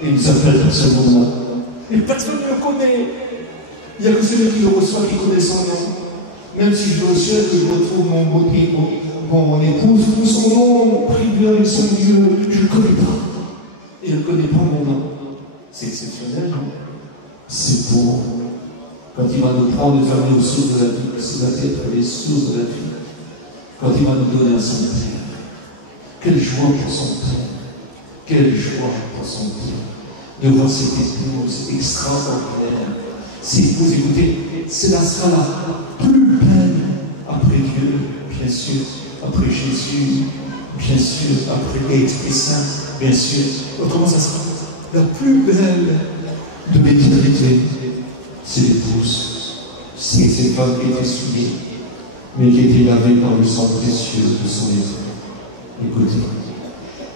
Et il s'appelle par ce nom-là. Et personne ne le connaît. Il n'y a que celui qui le reçoit qui connaît son nom. Même si je vais au ciel, que je retrouve mon épouse, son nom, privé avec son Dieu, je ne le connais pas. Il ne connaît pas mon nom. C'est exceptionnel, non? C'est beau. Quand il va nous prendre, nous amener aux sources de la vie, c'est va être les sources de la vie. Quand il va nous donner à son Père. Quelle joie pour son Père. Quelle joie pour son Père. De voir cette épouse extraordinaire. Cette épouse, écoutez, c'est la sera la plus belle après Dieu, bien sûr, après Jésus, bien sûr, après l'Esprit Saint, bien sûr. Comment ça sera? La plus belle de l'éternité, c'est l'épouse. C'est cette femme qui était souillée, mais qui était lavée par le sang précieux de son époux.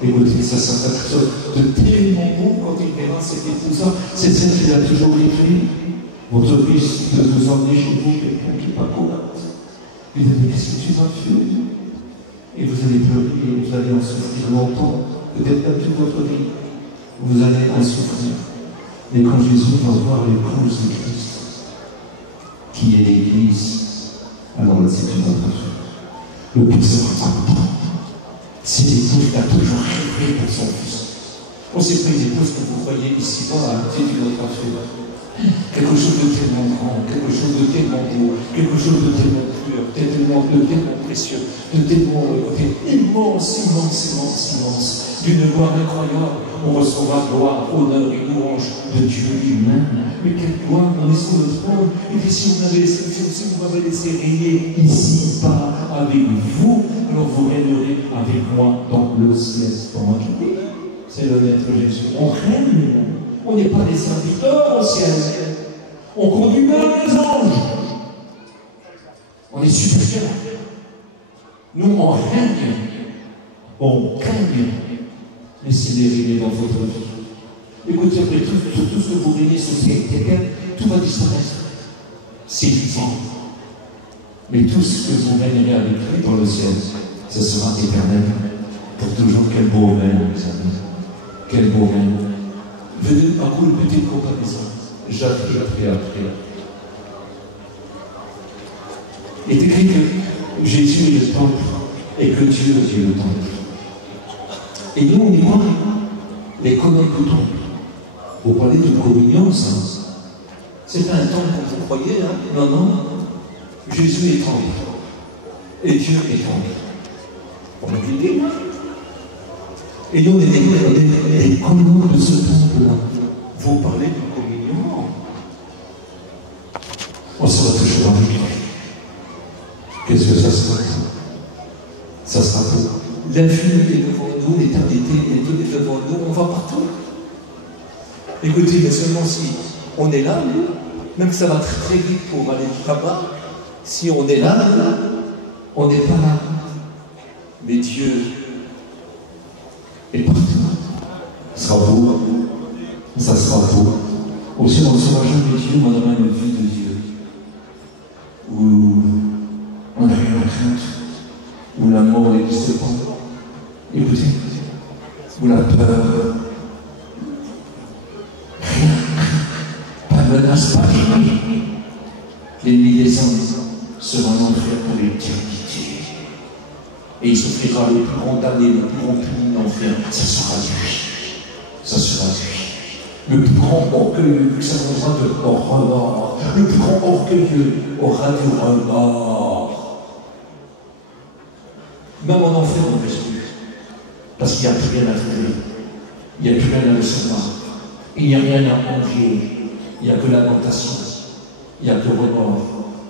Écoutez, ça sera quelque chose de tellement beau quand il verra cette épouse-là. C'est celle qui a toujours écrit. Votre fils de vous emmener chez vous quelqu'un qui n'est pas correct. Il a dit, qu'est-ce que tu vas faire? Et vous allez pleurer, vous allez en souffrir longtemps, peut-être pas toute votre vie. Vous allez en souffrir. Mais quand Jésus va voir l'épouse de Christ, qui est l'Église, alors là c'est une autre affaire. Le pire sera pas. C'est l'épouse qui a toujours rêvé pour son fils. On ne sait pas une épouse que vous voyez ici-bas, c'est une autre affaire. Quelque chose de tellement grand, quelque chose de tellement beau, quelque chose de tellement pur, de tellement précieux, de tellement immense, d'une gloire incroyable. On recevra gloire, honneur et louange de Dieu lui-même. Mais quelle gloire, on est sur le trône. Et puis si vous m'avez laissé régner ici, pas avec vous, alors vous régnerez avec moi dans le ciel. C'est pas moi qui dis, c'est le maître Jésus. On règne. On n'est pas des serviteurs au ciel. On conduit même les anges. On est supérieurs. Nous, on règne. On règne. Laissez-les régner dans votre vie. Écoutez, après tout ce que vous régnez sur quelqu'un, tout va disparaître. C'est vivant. Mais tout ce que vous régnerez avec lui dans le ciel, ce sera éternel. Pour toujours, quel beau règne, mes amis. Quel beau moment. Venez à coup de petite comparaison. J'appris. Il est écrit que Jésus est le temple et que Dieu est le temple. Et nous, on y croit, les communs du temple. Vous parlez de communion, ça. C'est pas un temple comme vous croyez, hein? Non. Jésus est temple. Et Dieu est temple. On l'a dit. Et nous, on est les communs de ce temple-là. Vous parlez de communion. On sera toujours en vie. Qu'est-ce que ça sera? Ça sera pour l'infini est devant nous, l'éternité est devant nous, on va partout. Écoutez, mais seulement si on est là, même que ça va très très vite pour aller là-bas, si on est là, on n'est pas là. Mais Dieu est partout. Ça sera beau, ça sera beau. Aussi, on ne sera jamais Dieu, mais on aura une vie de Dieu. Où on n'a rien à craindre, où la mort n'existe pas. Écoutez, où la peur, rien, pas de menace, pas de l'ennemi des hommes sera en enfer pour l'éternité. Et il souffrira le plus grand damné, le plus grand puni d'enfer. Ça sera lui. Ça sera lui. Le plus grand orgueilleux, ça aura de remords. Le plus grand orgueilleux aura du remords. Même en enfer, on ne reste plus. Parce qu'il n'y a plus rien à trouver. Il n'y a plus rien à recevoir. Il n'y a rien à manger. Il n'y a que lamentation. Il n'y a que remords.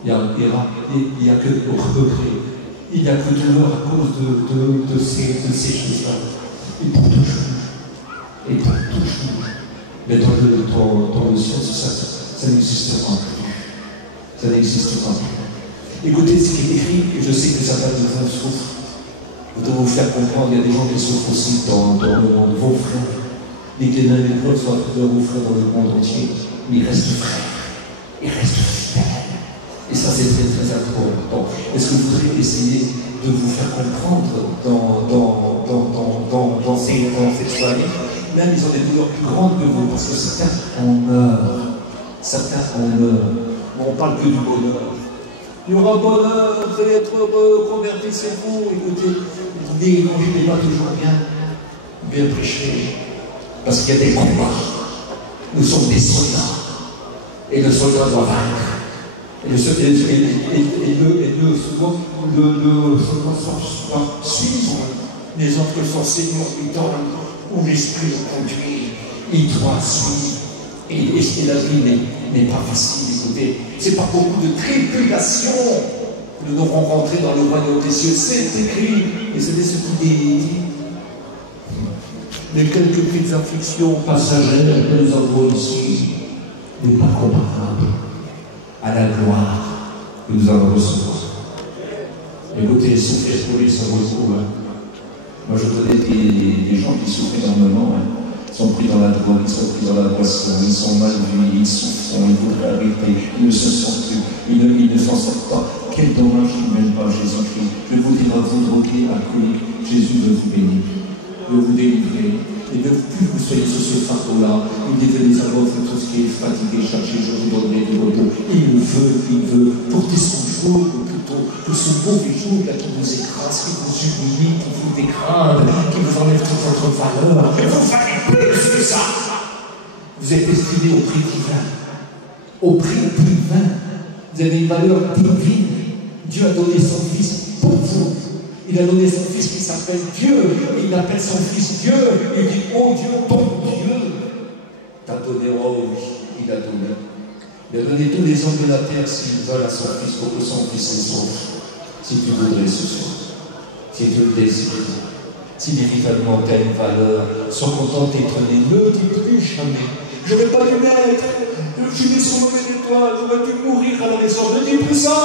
Il n'y a que regret. Il n'y a que douleur à cause de ces choses-là. Et pour toujours. Et pour toujours. Mais dans le ciel, ça n'existera plus. Ça n'existera plus. Écoutez ce qui est écrit, et je sais que ça va vous souffrir. Je voudrais vous faire comprendre, il y a des gens qui souffrent aussi dans le monde. Vos frères, les ténèbres et les preuves sont de vos frères dans le monde entier. Mais ils restent frères. Ils restent fidèles. Et ça, c'est très très important. Est-ce que vous voudrez essayer de vous faire comprendre dans cette soirée? Même ils ont des douleurs plus grandes que vous, parce que certains en meurent. Certains en meurent. Mais on parle que du bonheur. Il y aura bonheur, vous allez être heureux, convertissez-vous. Écoutez, l'évangile n'est pas toujours bien prêché. Parce qu'il y a des combats. Nous sommes des soldats. Et le soldat doit vaincre. Et le soldat doit suivre les ordres que son Seigneur lui donne, où l'Esprit le conduit. Il doit suivre. Et la vie n'est pas facile, écoutez. C'est pas beaucoup de tribulation que nous devrons rentrer dans le royaume des cieux. C'est écrit. Et c'est ce qui dit. Les quelques petites afflictions passagères que nous avons ici n'est pas comparable à la gloire que nous allons recevoir. Écoutez, souffrir pour lui, ça vaut le coup. Moi, je connais des gens qui souffrent énormément. Ils sont pris dans la drogue, ils sont pris dans la boisson, ils sont mal vus, ils souffrent, ils voudraient arrêter, ils ne se sentent plus, ils ne s'en sortent pas. Quel dommage qu'ils ne mènent pas Jésus-Christ. Je vous dis à vous, drogués, alcooliques, Jésus veut vous bénir, veut vous délivrer. Il ne veut plus que vous soyez sur ce fardeau-là. Il dit, venez à l'autre, tout ce qui est fatigué, chargé, je vous donnerai du repos. Il veut porter son joug, plutôt, tout ce mauvais joug là qui vous écrase, qui vous humilie, qui vous dégrade, qui vous enlève toute votre valeur. Et vous valez plus que ça. Vous êtes destiné au prix divin. Au prix divin. Vous avez une valeur divine. Dieu a donné son Fils pour vous. Il a donné son Fils qui s'appelle Dieu. Il appelle son Fils Dieu. Il dit, oh Dieu, ton Dieu t'a donné, oh oui, il a donné. Il a donné tous les hommes de la terre s'ils veulent à son Fils pour que son Fils les sauve. Si tu voudrais ce soir, si tu le désires, si véritablement tu as une valeur, sois content d'être né. Ne dis plus jamais, je n'aurais pas dû naître, je suis né sur mauvaise étoile, j'aurais dû mourir à la maison. Ne dis plus ça.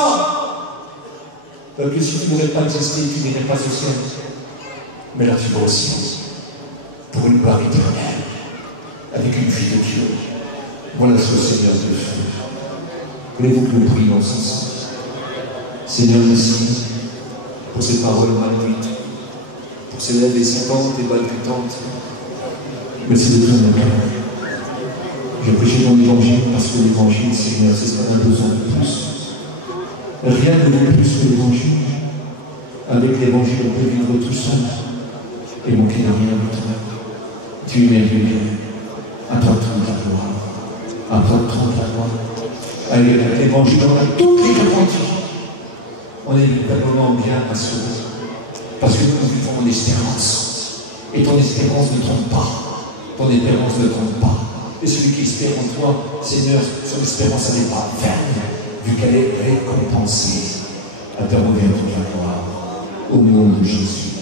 Parce que si tu n'aurais pas existé, tu n'irais pas au ciel. Mais là, tu vas au ciel pour une gloire éternelle, avec une vie de Dieu. Voilà ce que le Seigneur veut faire. Voulez-vous que nous prions ensemble? Seigneur, merci pour ces paroles maldites, pour ces lèvres excitantes et palpitantes. Merci de tout mon cœur. J'ai prêché ton évangile parce que l'évangile, Seigneur, c'est ce qu'on a besoin de plus. Rien ne vaut plus que l'évangile. Avec l'évangile, on peut vivre tout seul et manquer de rien de toi. Tu es merveilleux. À toi toute la gloire. À toi toute la gloire. Avec l'évangile, on a toutes les garanties. On est véritablement bien assurés. Parce que nous vivons en espérance. Et ton espérance ne trompe pas. Ton espérance ne trompe pas. Et celui qui espère en toi, Seigneur, son espérance n'est pas vaine, vu qu'elle est récompensée. À te revenir toute la gloire. Au nom de Jésus.